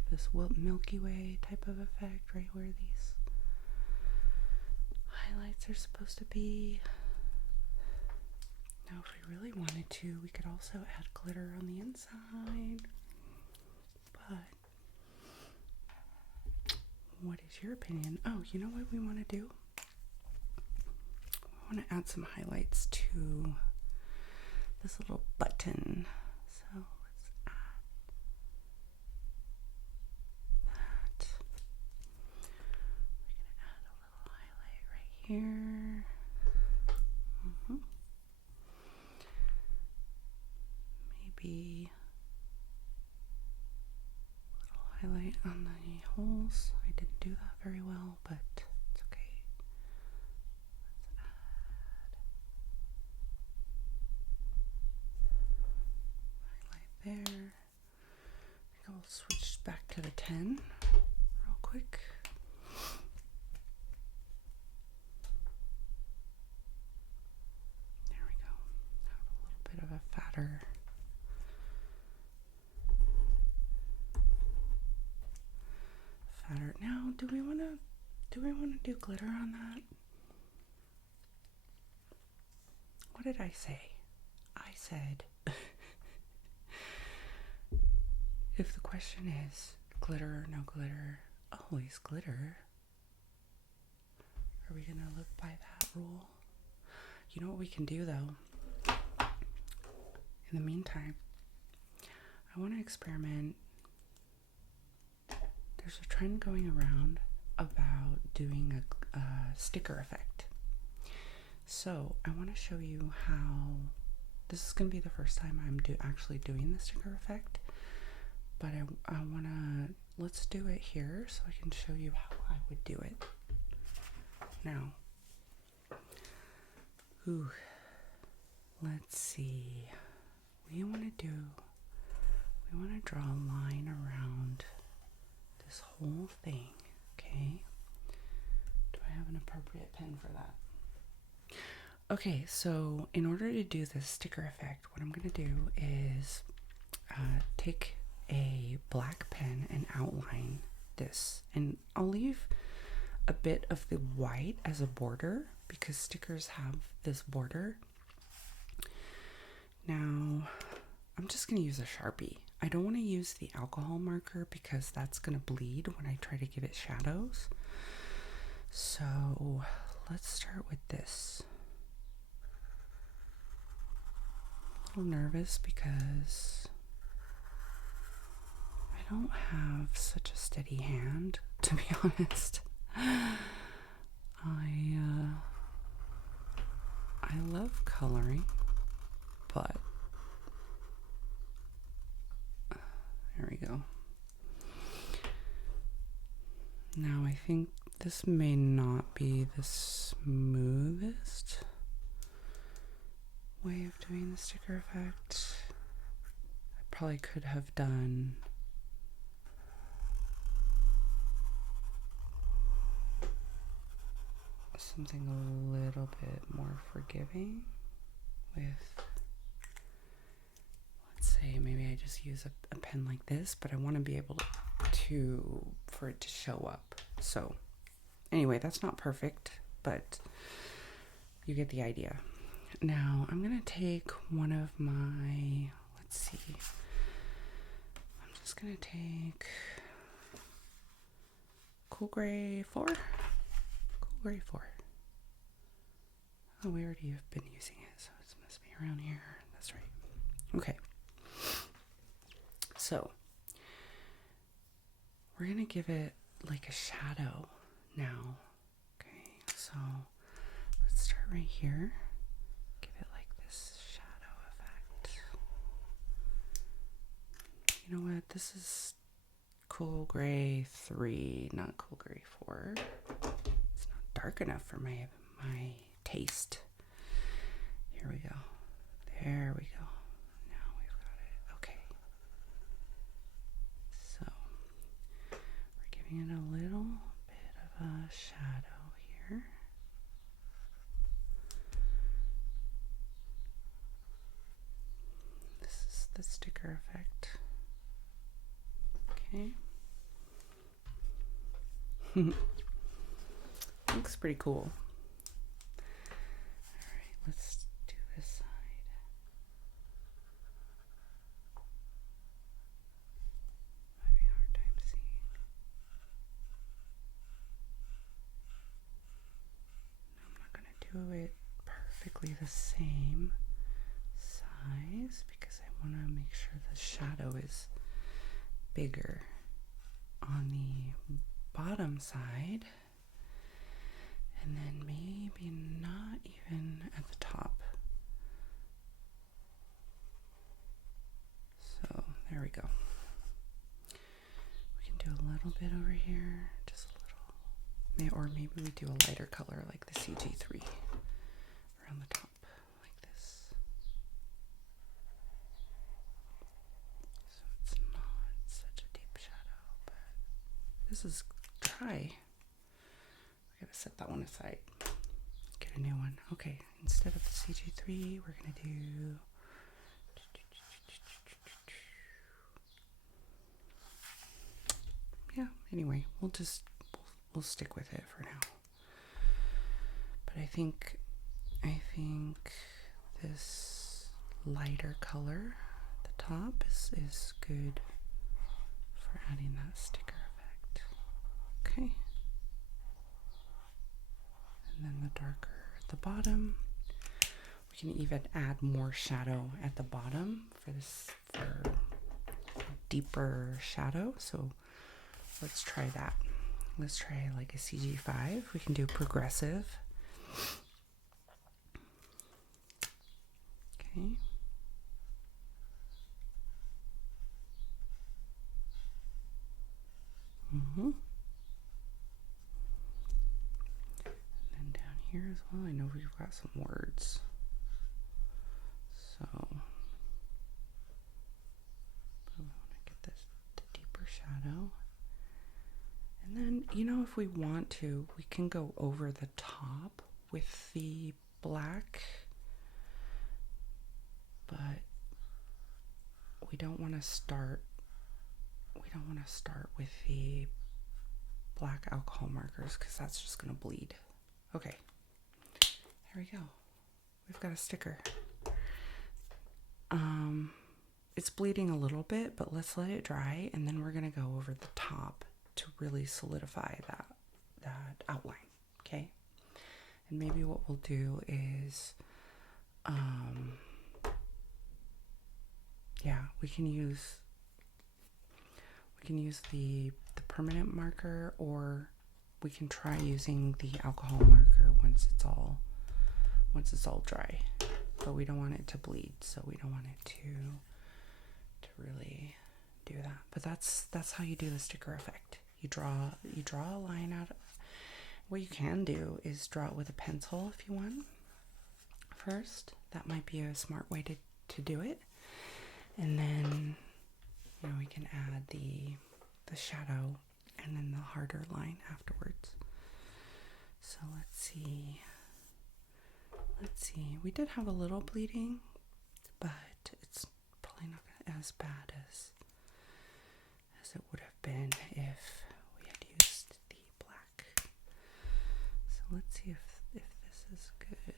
This Milky Way type of effect right where these highlights are supposed to be. Now if we really wanted to, we could also add glitter on the inside. But what is your opinion? Oh, you know what we want to do? We want to add some highlights to this little button. So let's add that. We're going to add a little highlight right here. Maybe a little highlight on the holes. I didn't do that very well, but it's okay. Let's 10 real quick. There we go. Have a little bit of a fatter. Now, do we want to do glitter on that? What did I say? I said if the question is glitter or no glitter, always glitter. Are we gonna live by that rule? You know what we can do though? In the meantime, I want to experiment. There's a trend going around about doing a sticker effect. So I want to show you how this is going to be the first time I'm actually doing the sticker effect. But I want to, let's do it here so I can show you how I would do it. Now, let's see. We want to draw a line around this whole thing, okay? Do I have an appropriate pen for that? Okay, so in order to do this sticker effect, what I'm going to do is take a black pen and outline this. And I'll leave a bit of the white as a border because stickers have this border. Now, I'm just going to use a Sharpie. I don't want to use the alcohol marker because that's going to bleed when I try to give it shadows. So let's start with this. A little nervous because I don't have such a steady hand, to be honest. I love coloring, but there we go. Now I think this may not be the smoothest way of doing the sticker effect. I probably could have done something a little bit more forgiving with, let's say maybe I just use a pen like this, but I want to be able for it to show up. So anyway, that's not perfect, but you get the idea. Now I'm going to take one of my, let's see, I'm just going to take Cool Gray 4. Cool Gray 4. Oh, we already have been using it, so it must be around here. That's right. Okay. So we're going to give it like a shadow now. Okay, so let's start right here. Give it like this shadow effect. You know what? This is Cool Gray 3, not Cool Gray 4. It's not dark enough for my taste. Here we go. There we go. Now we've got it. Okay. So we're giving it a little bit of a shadow here. This is the sticker effect. Okay. Looks pretty cool. Alright, let's do this side. I'm having a hard time seeing. I'm not going to do it perfectly the same size because I want to make sure the shadow is bigger on the bottom side, and then maybe not even at the top. So there we go. We can do a little bit over here, just a little, or maybe we do a lighter color like the CG3 around the top, like this. So it's not such a deep shadow, but this is dry. I gotta set that one aside. Get a new one. Okay, instead of the CG3, we're gonna do. Yeah, anyway, we'll stick with it for now. But I think this lighter color at the top is good for adding that sticker effect. Okay. And then the darker at the bottom. We can even add more shadow at the bottom for deeper shadow. So let's try that. Let's try like a CG5. We can do progressive. Okay. And then down here as well, I know we've got some words. So I want to get the deeper shadow. And then, you know, if we want to, we can go over the top with the black, but we don't want to start with the black alcohol markers because that's just going to bleed. Okay, there we go. We've got a sticker. It's bleeding a little bit, but let's let it dry, and then we're going to go over the top to really solidify that outline. Okay, and maybe what we'll do is we can use the permanent marker, or we can try using the alcohol marker once it's all dry. But we don't want it to bleed, so we don't want it to really do that. But that's how you do the sticker effect. You draw a line out. What you can do is draw it with a pencil if you want first. That might be a smart way to do it. And then, you know, we can add the shadow and then the harder line afterwards. So let's see. We did have a little bleeding, but it's probably not as bad as it would have been if we had used the black. So let's see if this is good.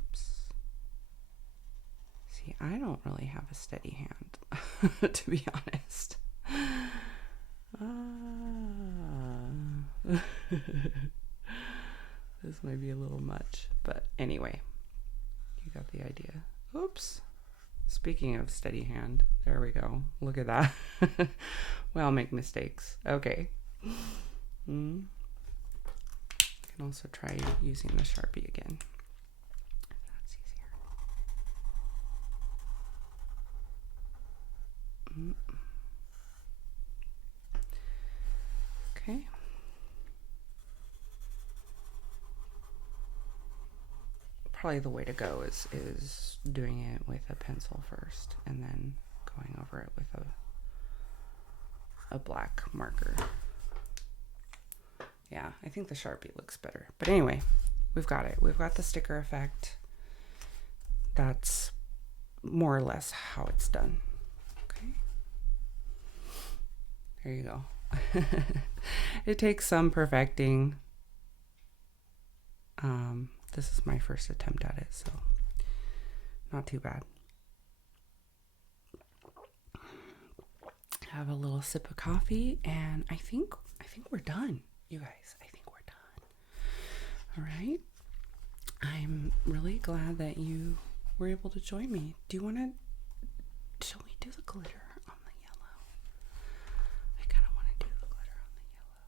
Oops. See, I don't really have a steady hand, to be honest. This might be a little much, but anyway, you got the idea. Oops. Speaking of steady hand, there we go. Look at that. We all make mistakes. Okay. I can also try using the Sharpie again, if that's easier. Okay. Probably the way to go is doing it with a pencil first and then going over it with a black marker. Yeah, I think the Sharpie looks better. But anyway, we've got it. We've got the sticker effect. That's more or less how it's done. Okay. There you go. It takes some perfecting. This is my first attempt at it, so not too bad. Have a little sip of coffee, and I think we're done, you guys. I think we're done. All right. I'm really glad that you were able to join me. Shall we do the glitter on the yellow? I kind of want to do the glitter on the yellow.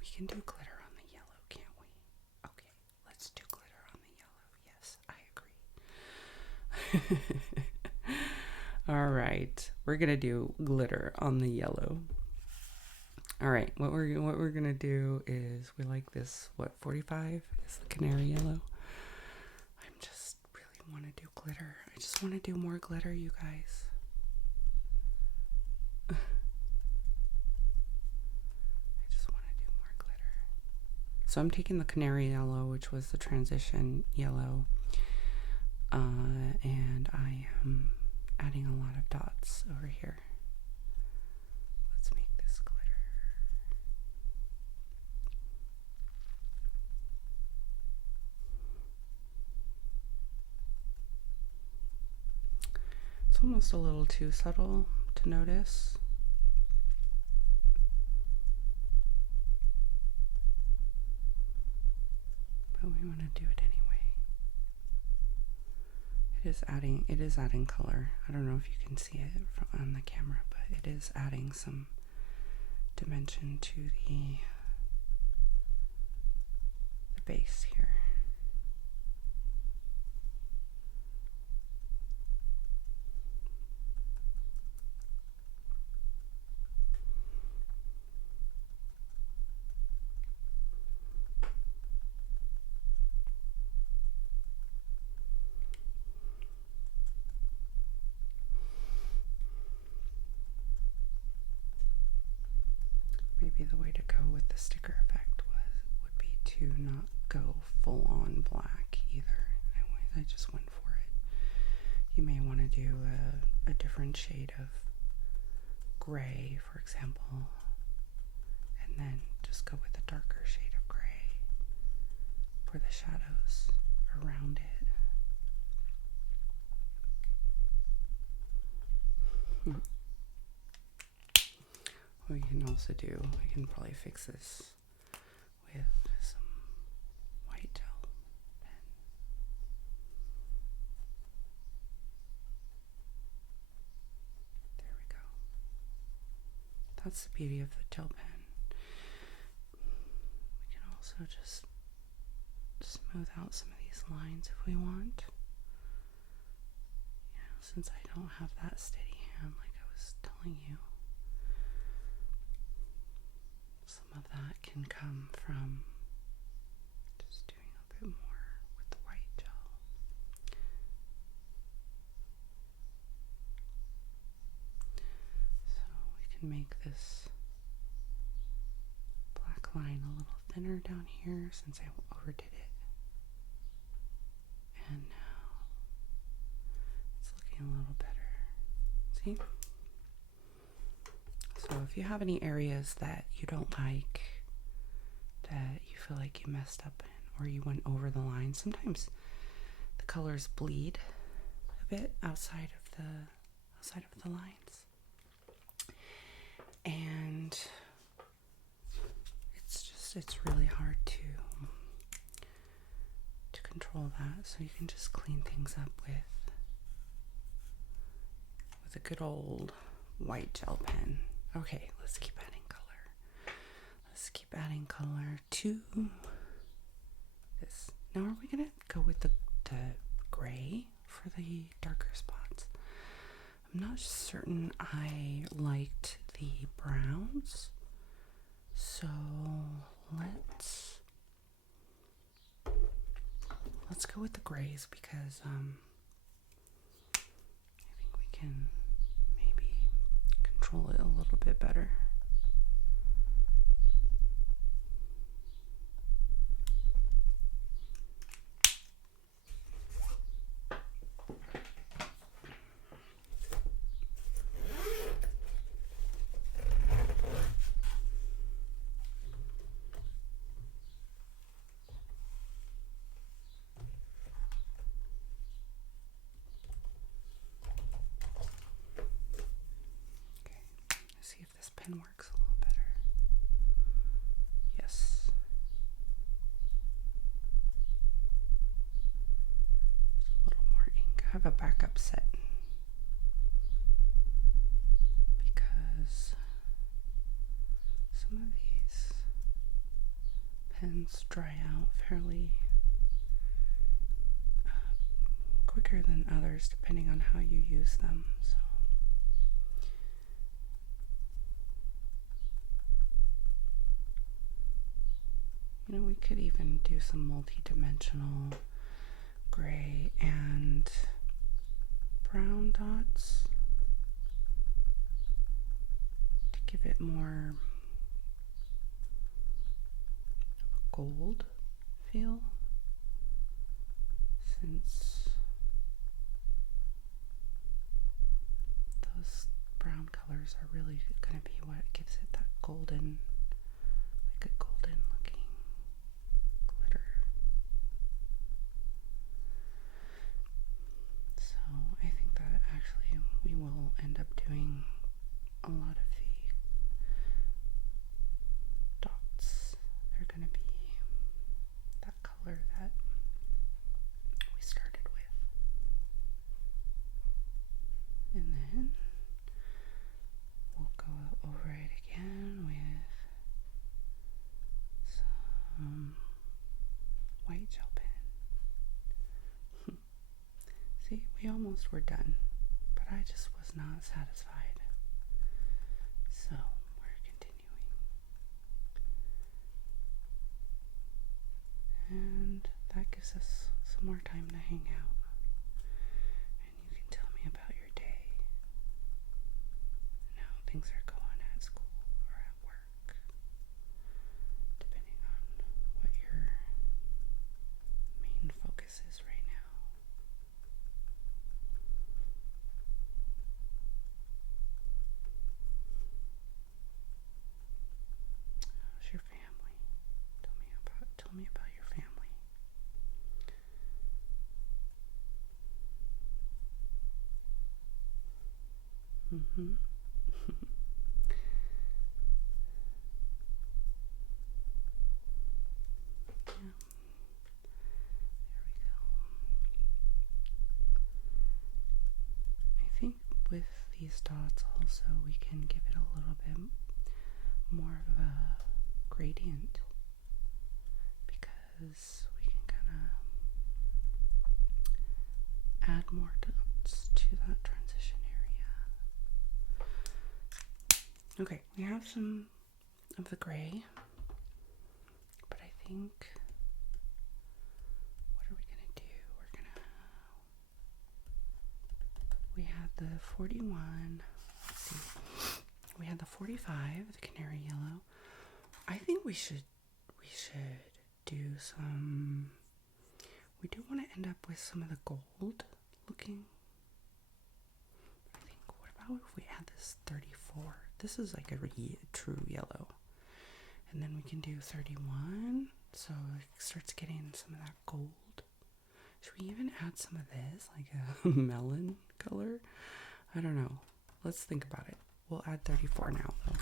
We can do glitter on the yellow, can't we? Okay, let's do glitter on the yellow. Yes, I agree. All right, we're gonna do glitter on the yellow. All right, what we're gonna do is we like this. What 45 is the canary yellow? I'm just want to do glitter. I just want to do more glitter, you guys. I just want to do more glitter. So I'm taking the canary yellow, which was the transition yellow, and I am adding a lot of dots over here. Let's make this glitter. It's almost a little too subtle to notice. But we want to do it anyway. It is adding color. I don't know if you can see it on the camera, but it is adding some dimension to the base here. Maybe the way to go with the sticker effect would be to not go full on black either. I just went for it. You may want to do a different shade of gray, for example, and then just go with a darker shade of gray for the shadows around it. What we can also do, we can probably fix this with some white gel pen. There we go. That's the beauty of the gel pen. We can also just smooth out some of these lines if we want. You know, since I don't have that steady hand like I was telling you. Some of that can come from just doing a bit more with the white gel. So we can make this black line a little thinner down here since I overdid it. And now it's looking a little better. See? So if you have any areas that you don't like, that you feel like you messed up in, or you went over the line, sometimes the colors bleed a bit outside of the lines, and it's really hard to control that. So you can just clean things up with a good old white gel pen. Okay, let's keep adding color. Let's keep adding color to this. Now are we going to go with the gray for the darker spots? I'm not certain I liked the browns. So let's go with the grays because I think we can control it a little bit better. See if this pen works a little better. Yes. There's a little more ink. I have a backup set because some of these pens dry out fairly quicker than others depending on how you use them. So you know, we could even do some multi-dimensional gray and brown dots to give it more of a gold feel, since those brown colors are really going to be what gives it that golden, like a golden looking glitter. So I think that actually we will end up doing a lot of the dots. They're going to be that color that we started with. And then we'll go over it again with some white gel pen. See, we almost were done, but I just was not satisfied. So we're continuing. And that gives us some more time to hang out. And you can tell me about your day and how things are going at school or at work, depending on what your main focus is right now. How's your family? Tell me about your family. Mm-hmm. Yeah. There we go. I think with these dots also we can give it a little bit more of a gradient, because we can kind of add more dots to that transition area. Okay, we have some of the gray, but I think, what are we gonna do? We had the 41, let's see, we had the 45, the canary yellow. I think we should do some, we do want to end up with some of the gold looking. I think, what about if we add this 34? This is like a true yellow. And then we can do 31, so it starts getting some of that gold. Should we even add some of this, like a melon color? I don't know. Let's think about it. We'll add 34 now, though.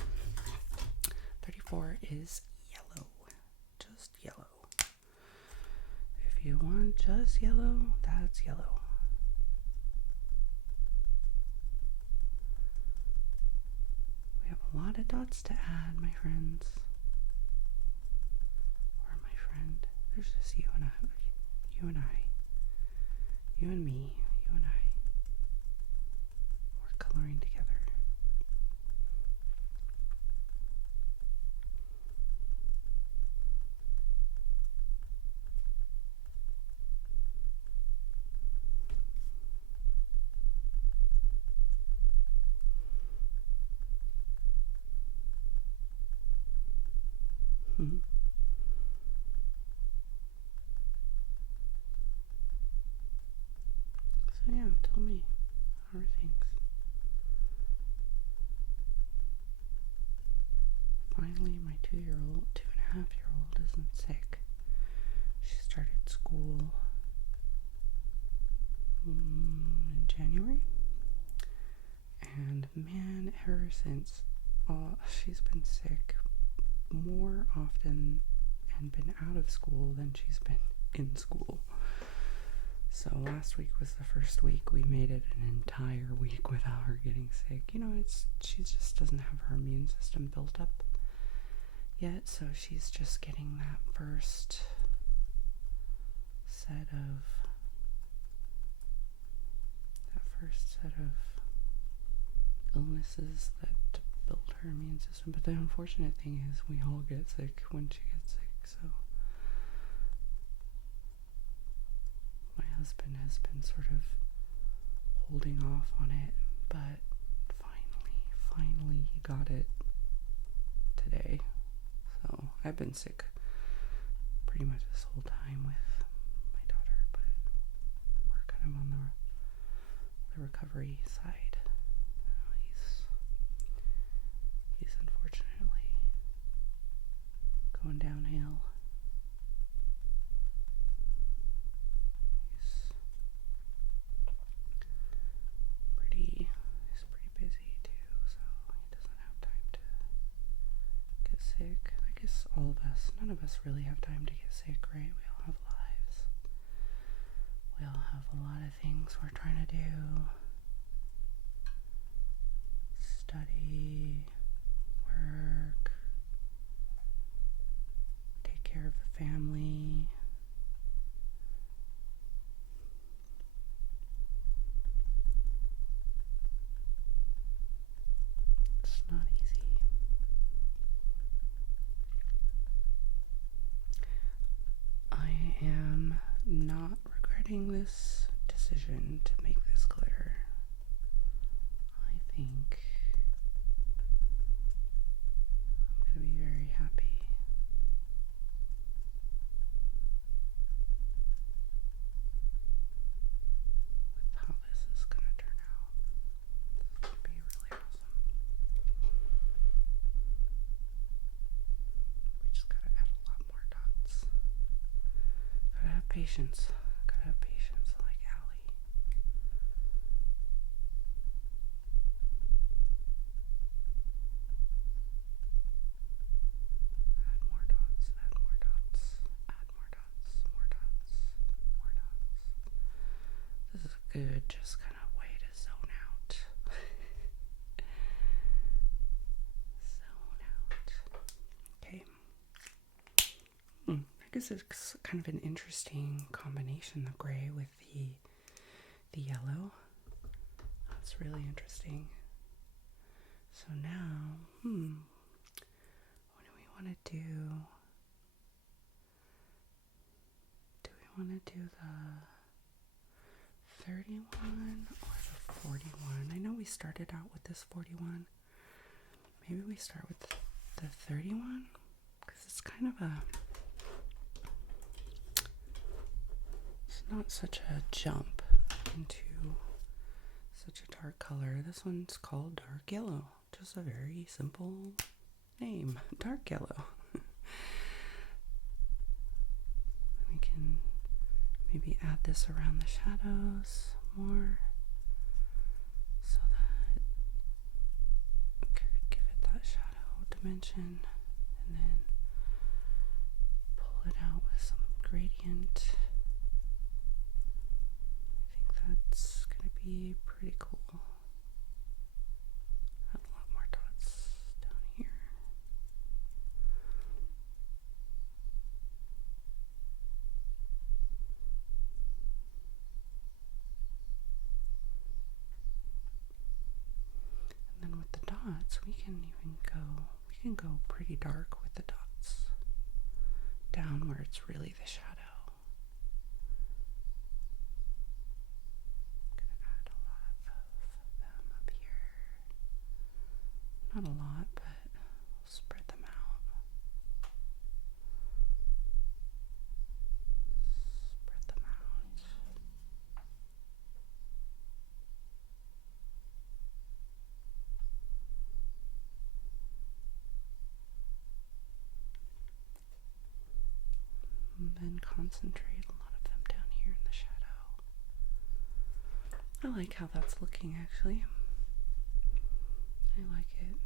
34 is yellow. Just yellow. If you want just yellow, that's yellow. We have a lot of dots to add, my friends. Or my friend. There's just you and I. You and I. You and me. You and I. We're coloring together. Mm-hmm. So yeah, tell me, how are things? Finally, my 2.5-year-old isn't sick. She started school in January, and man, ever since, she's been sick more often and been out of school than she's been in school. So last week was the first week we made it an entire week without her getting sick. You know, she just doesn't have her immune system built up yet, so she's just getting that first set of illnesses that build her immune system. But the unfortunate thing is we all get sick when she gets sick, so my husband has been sort of holding off on it, but finally he got it today. So I've been sick pretty much this whole time with my daughter, but we're kind of on the recovery side. He's unfortunately going downhill. He's pretty busy too, so he doesn't have time to get sick. I guess all of us, none of us really have time to get sick, right? We all have lives. We all have a lot of things we're trying to do. Study, work, take care of the family. It's not easy. I am not regretting this decision to make this glitter. I think I'm going to be very happy. With how this is going to turn out. This is going to be really awesome. We just got to add a lot more dots. Gotta have patience. Gotta have patience like Allie. Add more dots, add more dots, add more dots, more dots, more dots. This is a good just kind of way to zone out. Zone out. Okay. I guess it's kind of an interesting combination, the gray with the yellow. That's really interesting. So now, what do we want to do? Do we want to do the 31 or the 41? I know we started out with this 41. Maybe we start with the 31, because it's kind of it's not such a jump into such a dark color. This one's called dark yellow. Just a very simple name, dark yellow. We can maybe add this around the shadows more, so that give it that shadow dimension, and then pull it out with some gradient. I think that's going to be pretty cool. Add a lot more dots down here. And then with the dots, we can go pretty dark with the dots down where it's really the shadow. Not a lot, but we'll spread them out. Spread them out. And then concentrate a lot of them down here in the shadow. I like how that's looking, actually. I like it.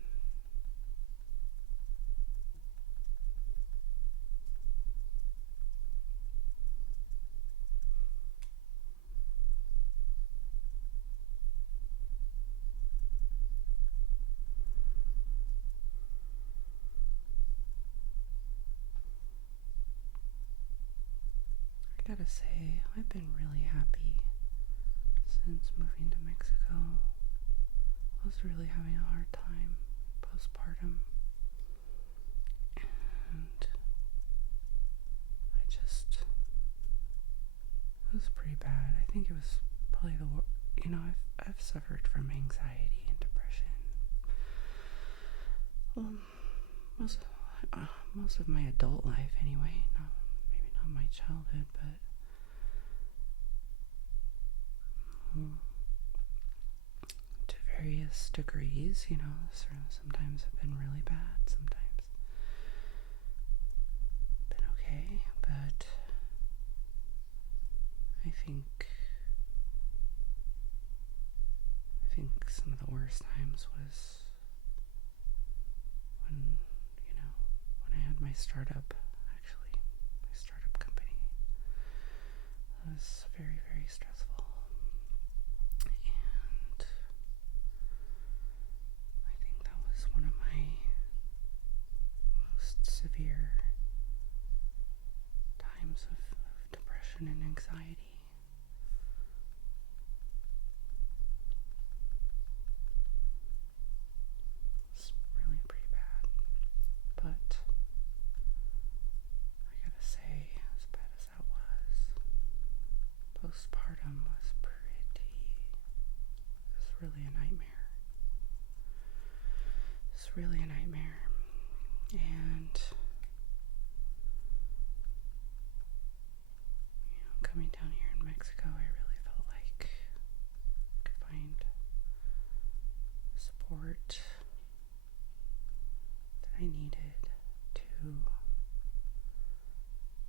I gotta say, I've been really happy since moving to Mexico. I was really having a hard time postpartum, and It was pretty bad. I think it was probably I've suffered from anxiety and depression. Well, most of my adult life anyway. Maybe not my childhood, but to various degrees, sometimes have been really bad, sometimes been okay, but I think some of the worst times was when I had my startup company. It was very, very stressful. And I think that was one of my most severe times of depression and anxiety. It's really pretty bad. But I gotta say, as bad as that was, postpartum was really a nightmare. It's really a nightmare. And coming down here in Mexico, I really felt like I could find support that I needed to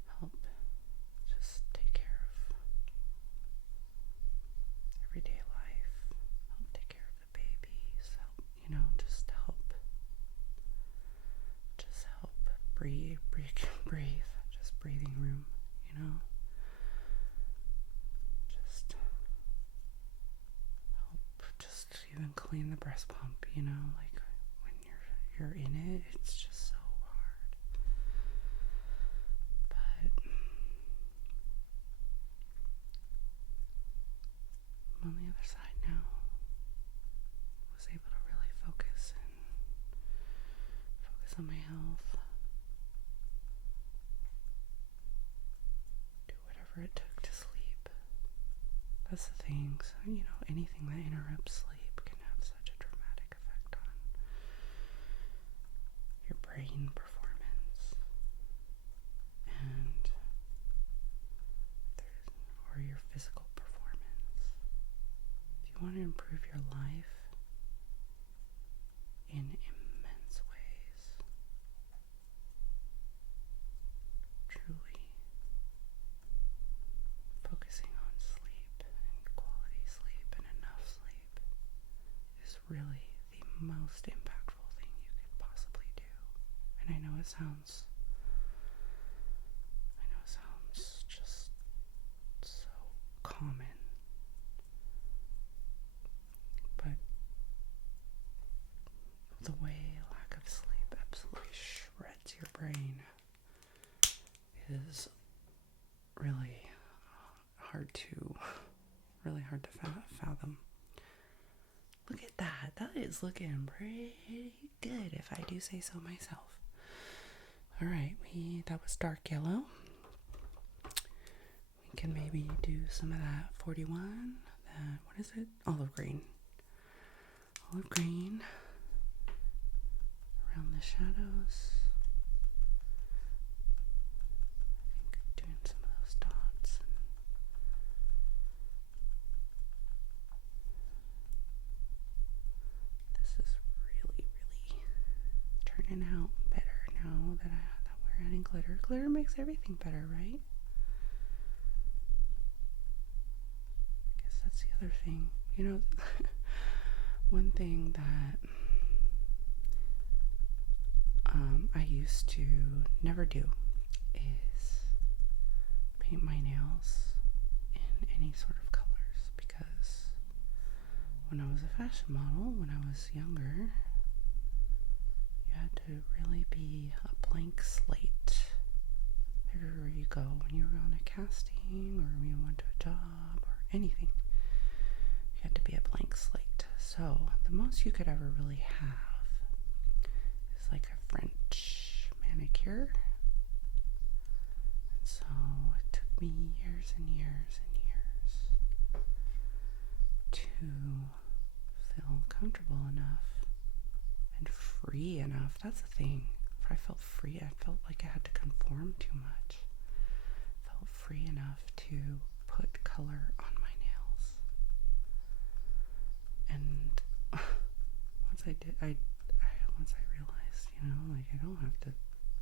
help just take care of everyday life, help take care of the babies, just help breathe, just breathing room, just help, just even clean the breast pump, like when you're in it, it's just so hard. But I'm on the other side now. I was able to really focus on my health. Do whatever it took to sleep. That's the thing. So, anything that interrupts sleep can have such a dramatic effect on your brain performance or your physical performance. If you want to improve your life in immense ways, truly focusing on sleep and quality sleep and enough sleep is really the most impactful thing you could possibly do. And I know it sounds just so common, but the way lack of sleep absolutely shreds your brain is really hard to fathom. Look at that. That is looking pretty good, if I do say so myself. All right, that was dark yellow. We can maybe do some of that 41. What is it? Olive green. Olive green around the shadows. I think doing some of those dots. This is really, really turning out better now that we're adding glitter. Glitter makes everything better, right? I guess that's the other thing. One thing that I used to never do is paint my nails in any sort of colors, because when I was a fashion model, when I was younger, you had to really be a blank slate everywhere you go. When you were on a casting or when you went to a job or anything, you had to be a blank slate. So the most you could ever really have is like a French manicure. And so it took me years and years and feel comfortable enough and free enough. That's the thing. If I felt free, I felt like I had to conform too much. I felt free enough to put color on my nails. And once I did, once I realized, like I don't have to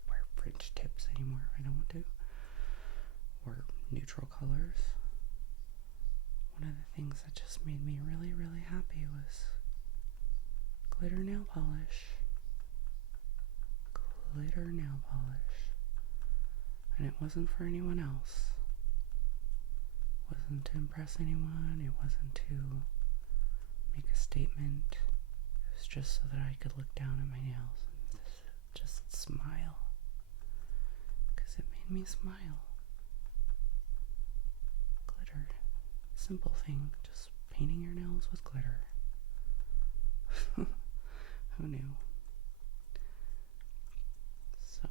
wear French tips anymore if I don't want to, or neutral colors. One of the things that just made me really, really happy was glitter nail polish. Glitter nail polish. And it wasn't for anyone else. It wasn't to impress anyone. It wasn't to make a statement. It was just so that I could look down at my nails and just smile. Because it made me smile. Glitter. Simple thing. Just painting your nails with glitter. Who knew? So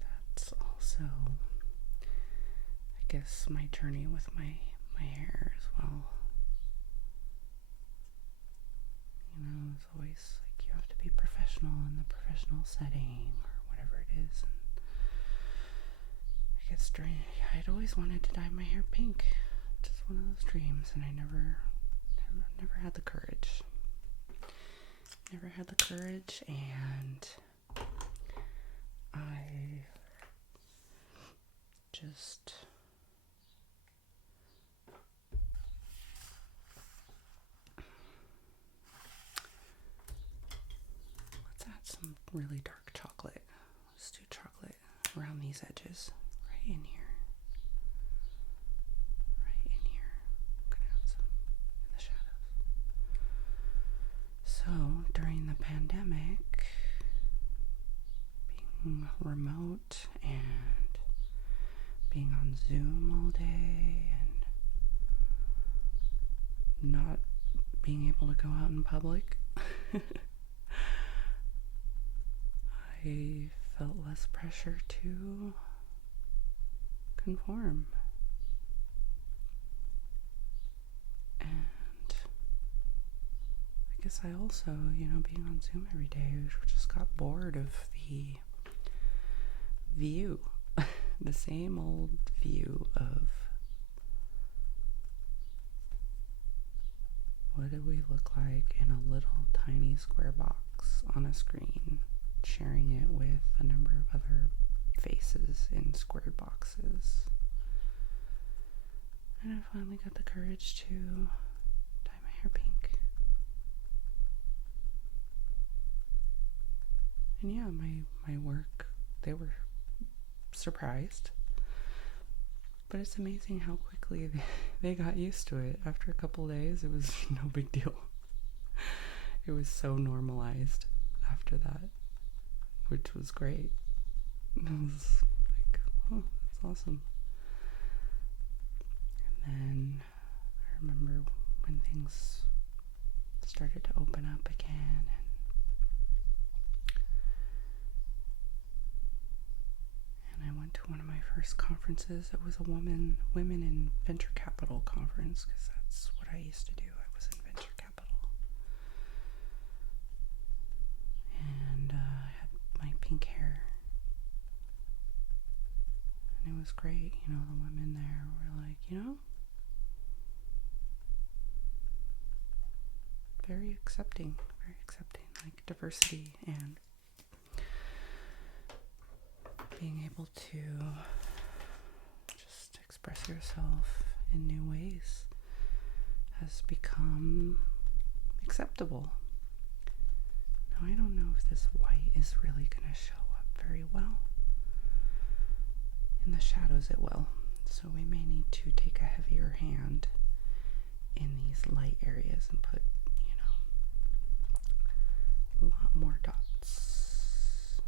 that's also, I guess, my journey with my hair as well. It's always like you have to be professional in the professional setting or whatever it is. And I guess I'd always wanted to dye my hair pink. Just one of those dreams, and I never had the courage. Never had the courage, and I just let's add some really dark chocolate. Let's do chocolate around these edges, right in here. Right in here. I'm gonna have some in the shadows. So during the pandemic, being remote and being on Zoom all day and not being able to go out in public, I felt less pressure to conform. And I guess I also, being on Zoom every day, just got bored of the view. The same old view of what do we look like in a little tiny square box on a screen, sharing it with a number of other faces in squared boxes. And I finally got the courage to dye my hair pink. And yeah, my work, they were surprised. But it's amazing how quickly they got used to it. After a couple days, it was no big deal. It was so normalized after that, which was great. It was like, oh, that's awesome. And then I remember when things started to open up again, and I went to one of my first conferences. It was a Women in Venture Capital conference, because that's what I used to do. I was in venture capital. And I had my pink hair. And it was great. The women there were like, very accepting, like diversity and being able to just express yourself in new ways has become acceptable. Now, I don't know if this white is really going to show up very well. In the shadows it will. So we may need to take a heavier hand in these light areas and put, a lot more dots.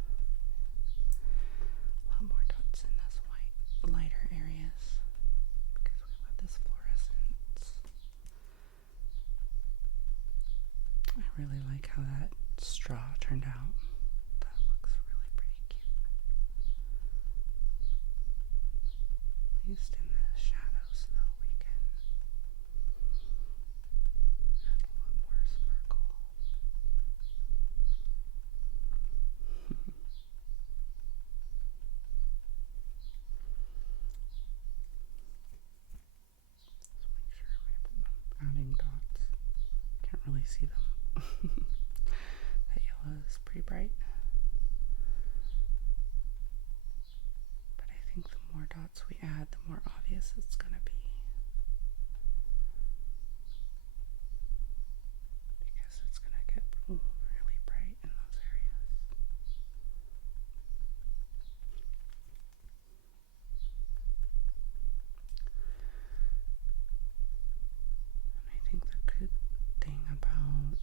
A lot more dots in this lighter areas, because we've got this fluorescence. I really like how that straw turned out. That looks really pretty cute. At least in the shadows, though, we can add a lot more sparkle. Adding dots. Can't really see them. That yellow is pretty bright. But I think the more dots we add, the more obvious it's going to be. Because it's going to get really bright in those areas. And I think the good thing about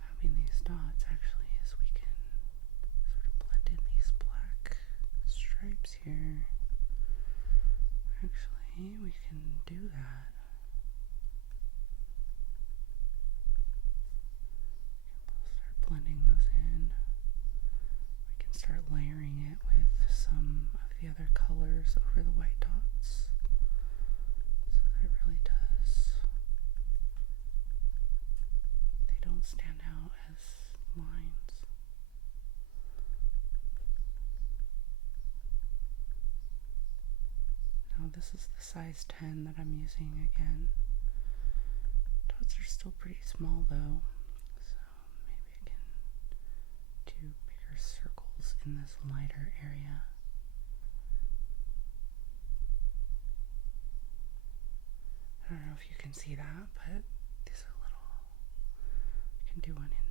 having these dots actually is we can sort of blend in these black stripes here. Actually, we can do that. We can start blending those in. We can start layering it with some of the other colors over the white dots. So that it really does. They don't stand out as lines. Now this is the size 10 that I'm using again. Dots are still pretty small though, so maybe I can do bigger circles in this lighter area. I don't know if you can see that, but these are little. I can do one in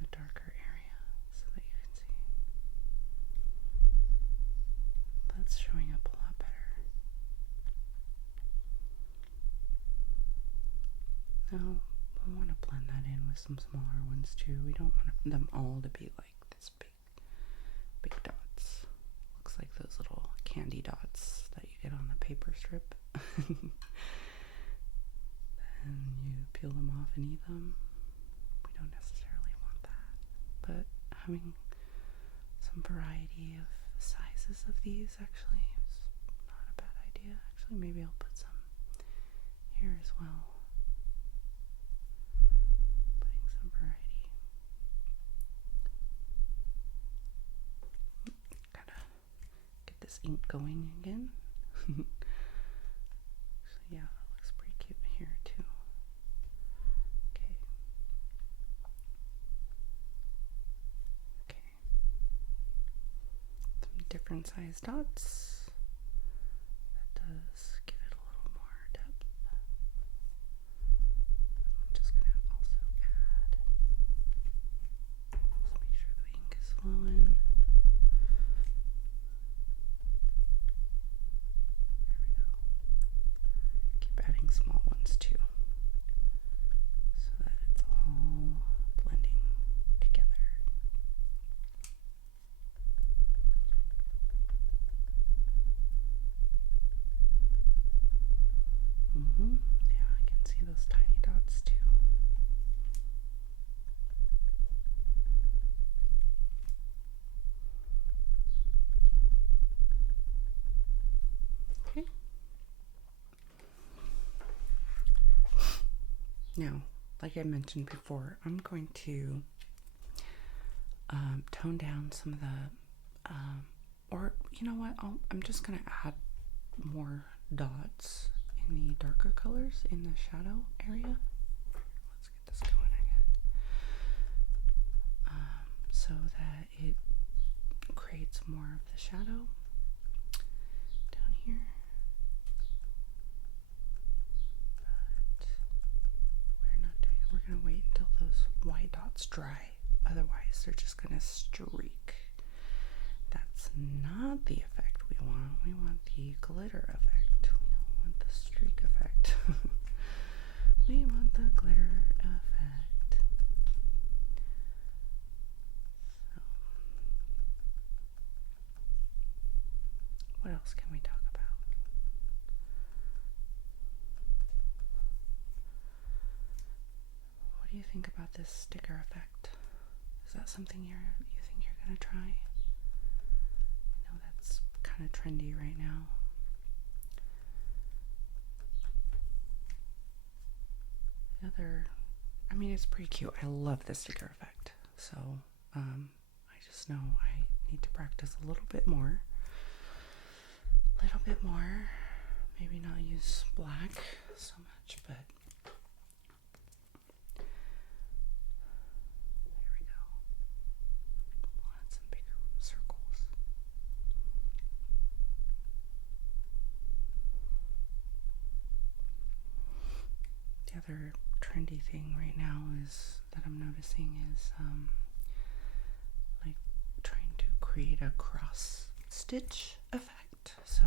the darker area so that you can see. That's showing up a lot better. Now we want to blend that in with some smaller ones too. We don't want them all to be like this big dots. Looks like those little candy dots that you get on the paper strip. Then you peel them off and eat them. We don't necessarily want that, but having some variety of sizes of these actually is not a bad idea. Actually, maybe I'll put some here as well. Putting some variety. Gotta get this ink going again. So yeah, that looks pretty cute here too. Okay. Some different size dots. That does give it a little more depth. I'm just gonna also add. Let's make sure the ink is flowing. Keep adding small ones too, so that it's all blending together. Yeah, I can see those tiny dots too. Okay. Now, like I mentioned before, I'm going to tone down some of the, or you know what, I'm just going to add more dots in the darker colors in the shadow area. Let's get this going again. So that it creates more of the shadow down here. We're going to wait until those white dots dry. Otherwise, they're just going to streak. That's not the effect we want. We want the glitter effect. We don't want the streak effect. We want the glitter effect. So, what else can we talk about? think about this sticker effect? Is that something you think you're gonna try? I know that's kind of trendy right now. I mean, it's pretty cute. I love the sticker effect. So, I just know I need to practice a little bit more. Maybe not use black so much, but there we go. Want some bigger circles. The other trendy thing right now is that I'm noticing is like trying to create a cross stitch effect. So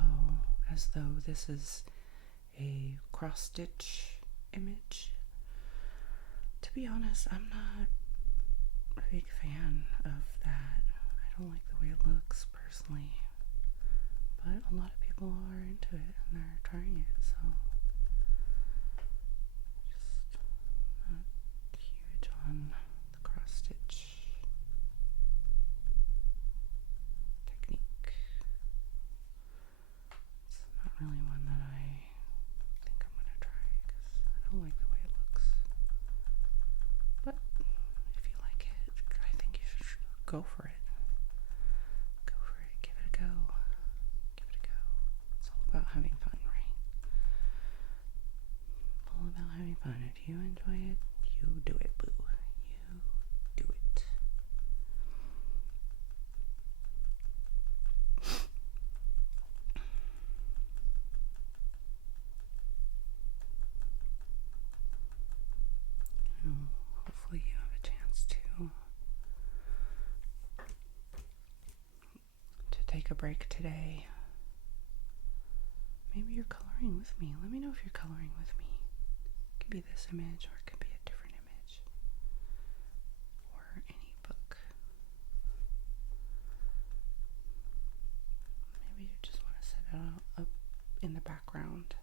as though this is a cross stitch image. To be honest, I'm not a big fan of that. I don't like the way it looks personally, but a lot of people are into it and they're trying it, so just not huge on the cross stitch technique. It's not really one that I think I'm gonna try because I don't like the way it looks. But if you like it, I think you should go for it. Go for it. Give it a go. Give it a go. It's all about having fun, right? All about having fun. If you enjoy it, you do it, boo. You do it. Hopefully you have a chance to take a break today. Maybe you're coloring with me. Let me know if you're coloring with me. It could be this image or it could be a different image. Or any book. Maybe you just want to set it up in the background.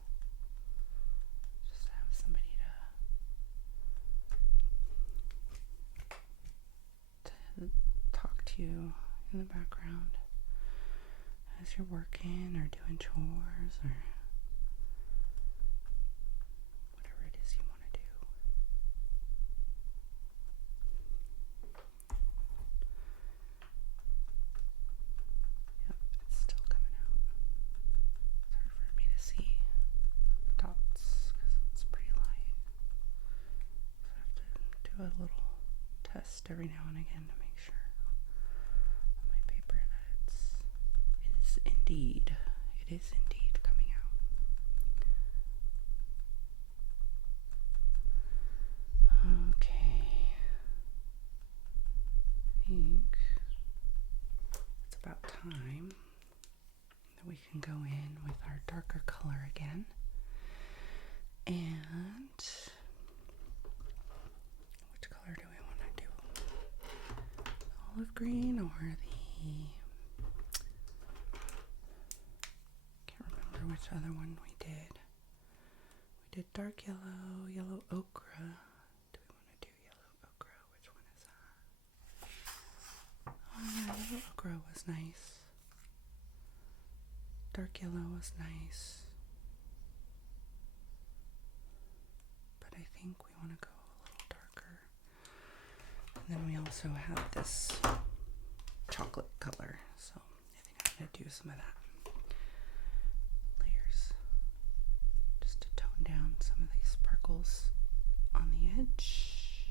Just have somebody to talk to you in the background as you're working or doing chores or whatever it is you want to do. Yep, it's still coming out. It's hard for me to see dots because it's pretty light. So I have to do a little test every now and again to make sure on my paper that it is indeed coming out. Okay. I think it's about time that we can go in with our darker color again. And which color do we want to do? The olive green or the... Can't remember which other one we did. We did dark yellow, yellow ochre. Do we want to do yellow ochre? Which one is that? Oh yeah, yellow ochre was nice. Dark yellow was nice. But I think we want to go a little darker. And then we also have this chocolate color. So I think I'm going to do some of that. Layers. Just to tone down some of these sparkles on the edge.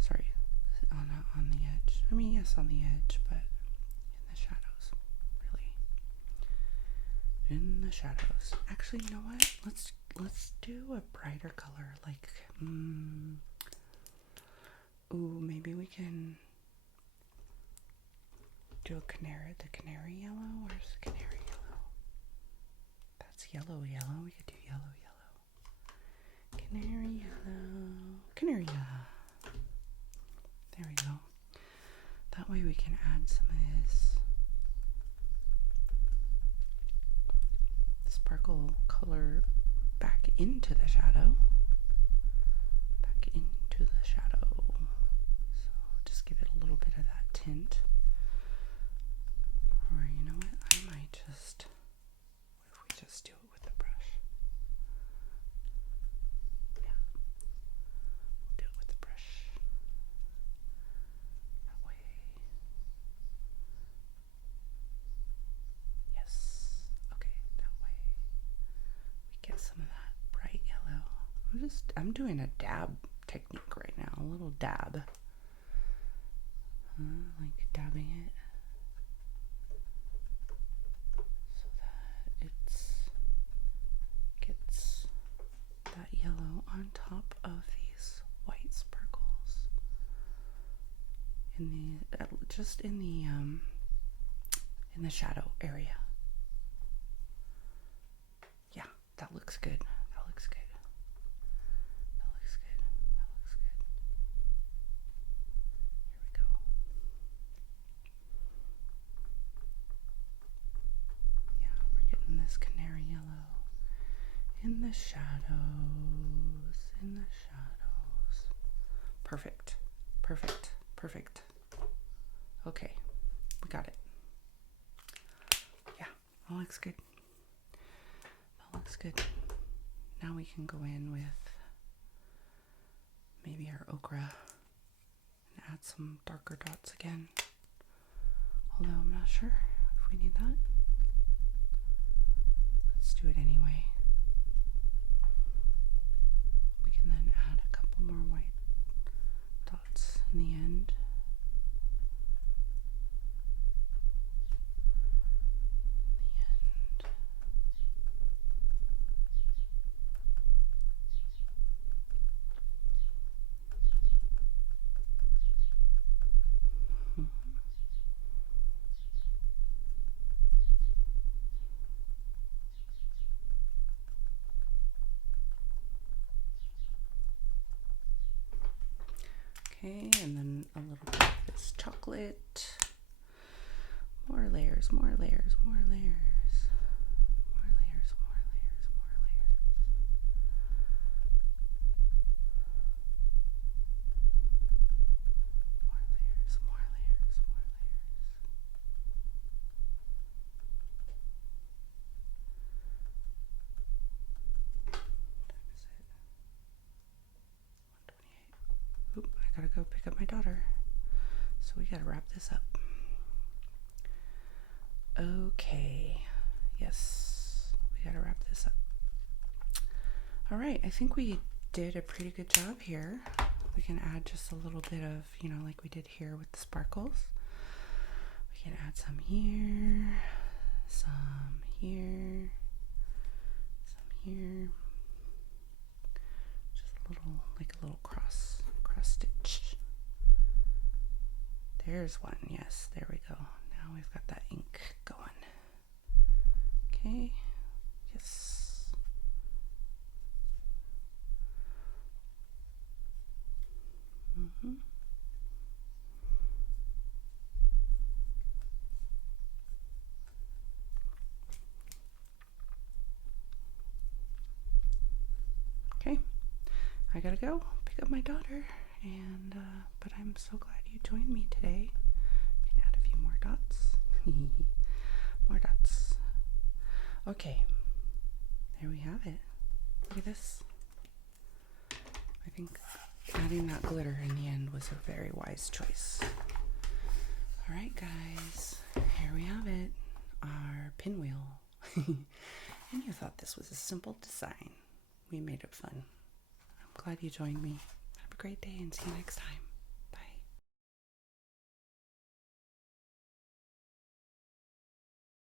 Sorry, not on the edge. I mean, yes, on the edge, but in the shadows. Really. In the shadows. Actually, you know what? Let's do a brighter color. Like, maybe we can do a canary. The canary yellow? Where's the canary yellow? That's yellow. We could do yellow. Canary yellow. There we go. That way we can add some of this sparkle color back into the shadow. tint. Or you know what? I might just, what if we just do it with the brush? Yeah. We'll do it with the brush. That way. Yes. Okay, that way we get some of that bright yellow. I'm doing a dab technique right now, a little dab. Like dabbing it so that it gets that yellow on top of these white sparkles in the just in the shadow area. Yeah, that looks good. That looks good. That looks good. That looks good. Here we go. Yeah, we're getting this canary yellow in the shadows. In the shadows. Perfect. Perfect. Perfect. Okay, we got it. Yeah, that looks good. That looks good. Now we can go in with maybe our ochre and add some darker dots again. Although I'm not sure if we need that. Let's do it anyway. We can then add a couple more white dots in the end. Okay, and then a little bit of this chocolate. More layers, more layers, more layers. More layers, more layers, more layers. More layers, more layers, more layers. What time is it? 1:28. Oop, I gotta go pick up my daughter. So we gotta wrap this up. Okay. Yes, we gotta wrap this up. All right, I think we did a pretty good job here. We can add just a little bit of, like we did here with the sparkles. We can add some here, some here, some here. Just a little, like a little cross stitch. There's one. Yes, there we go. Now we've got that ink going. Okay. Yes. Okay. I gotta go pick up my daughter, and but I'm so glad you joined me today. I can add a few more dots. More dots. Okay, there we have it. Look at this. I think adding that glitter in the end was a very wise choice. All right, guys, here we have it, our pinwheel. And you thought this was a simple design. We made it fun. I'm glad you joined me. Have a great day and see you next time.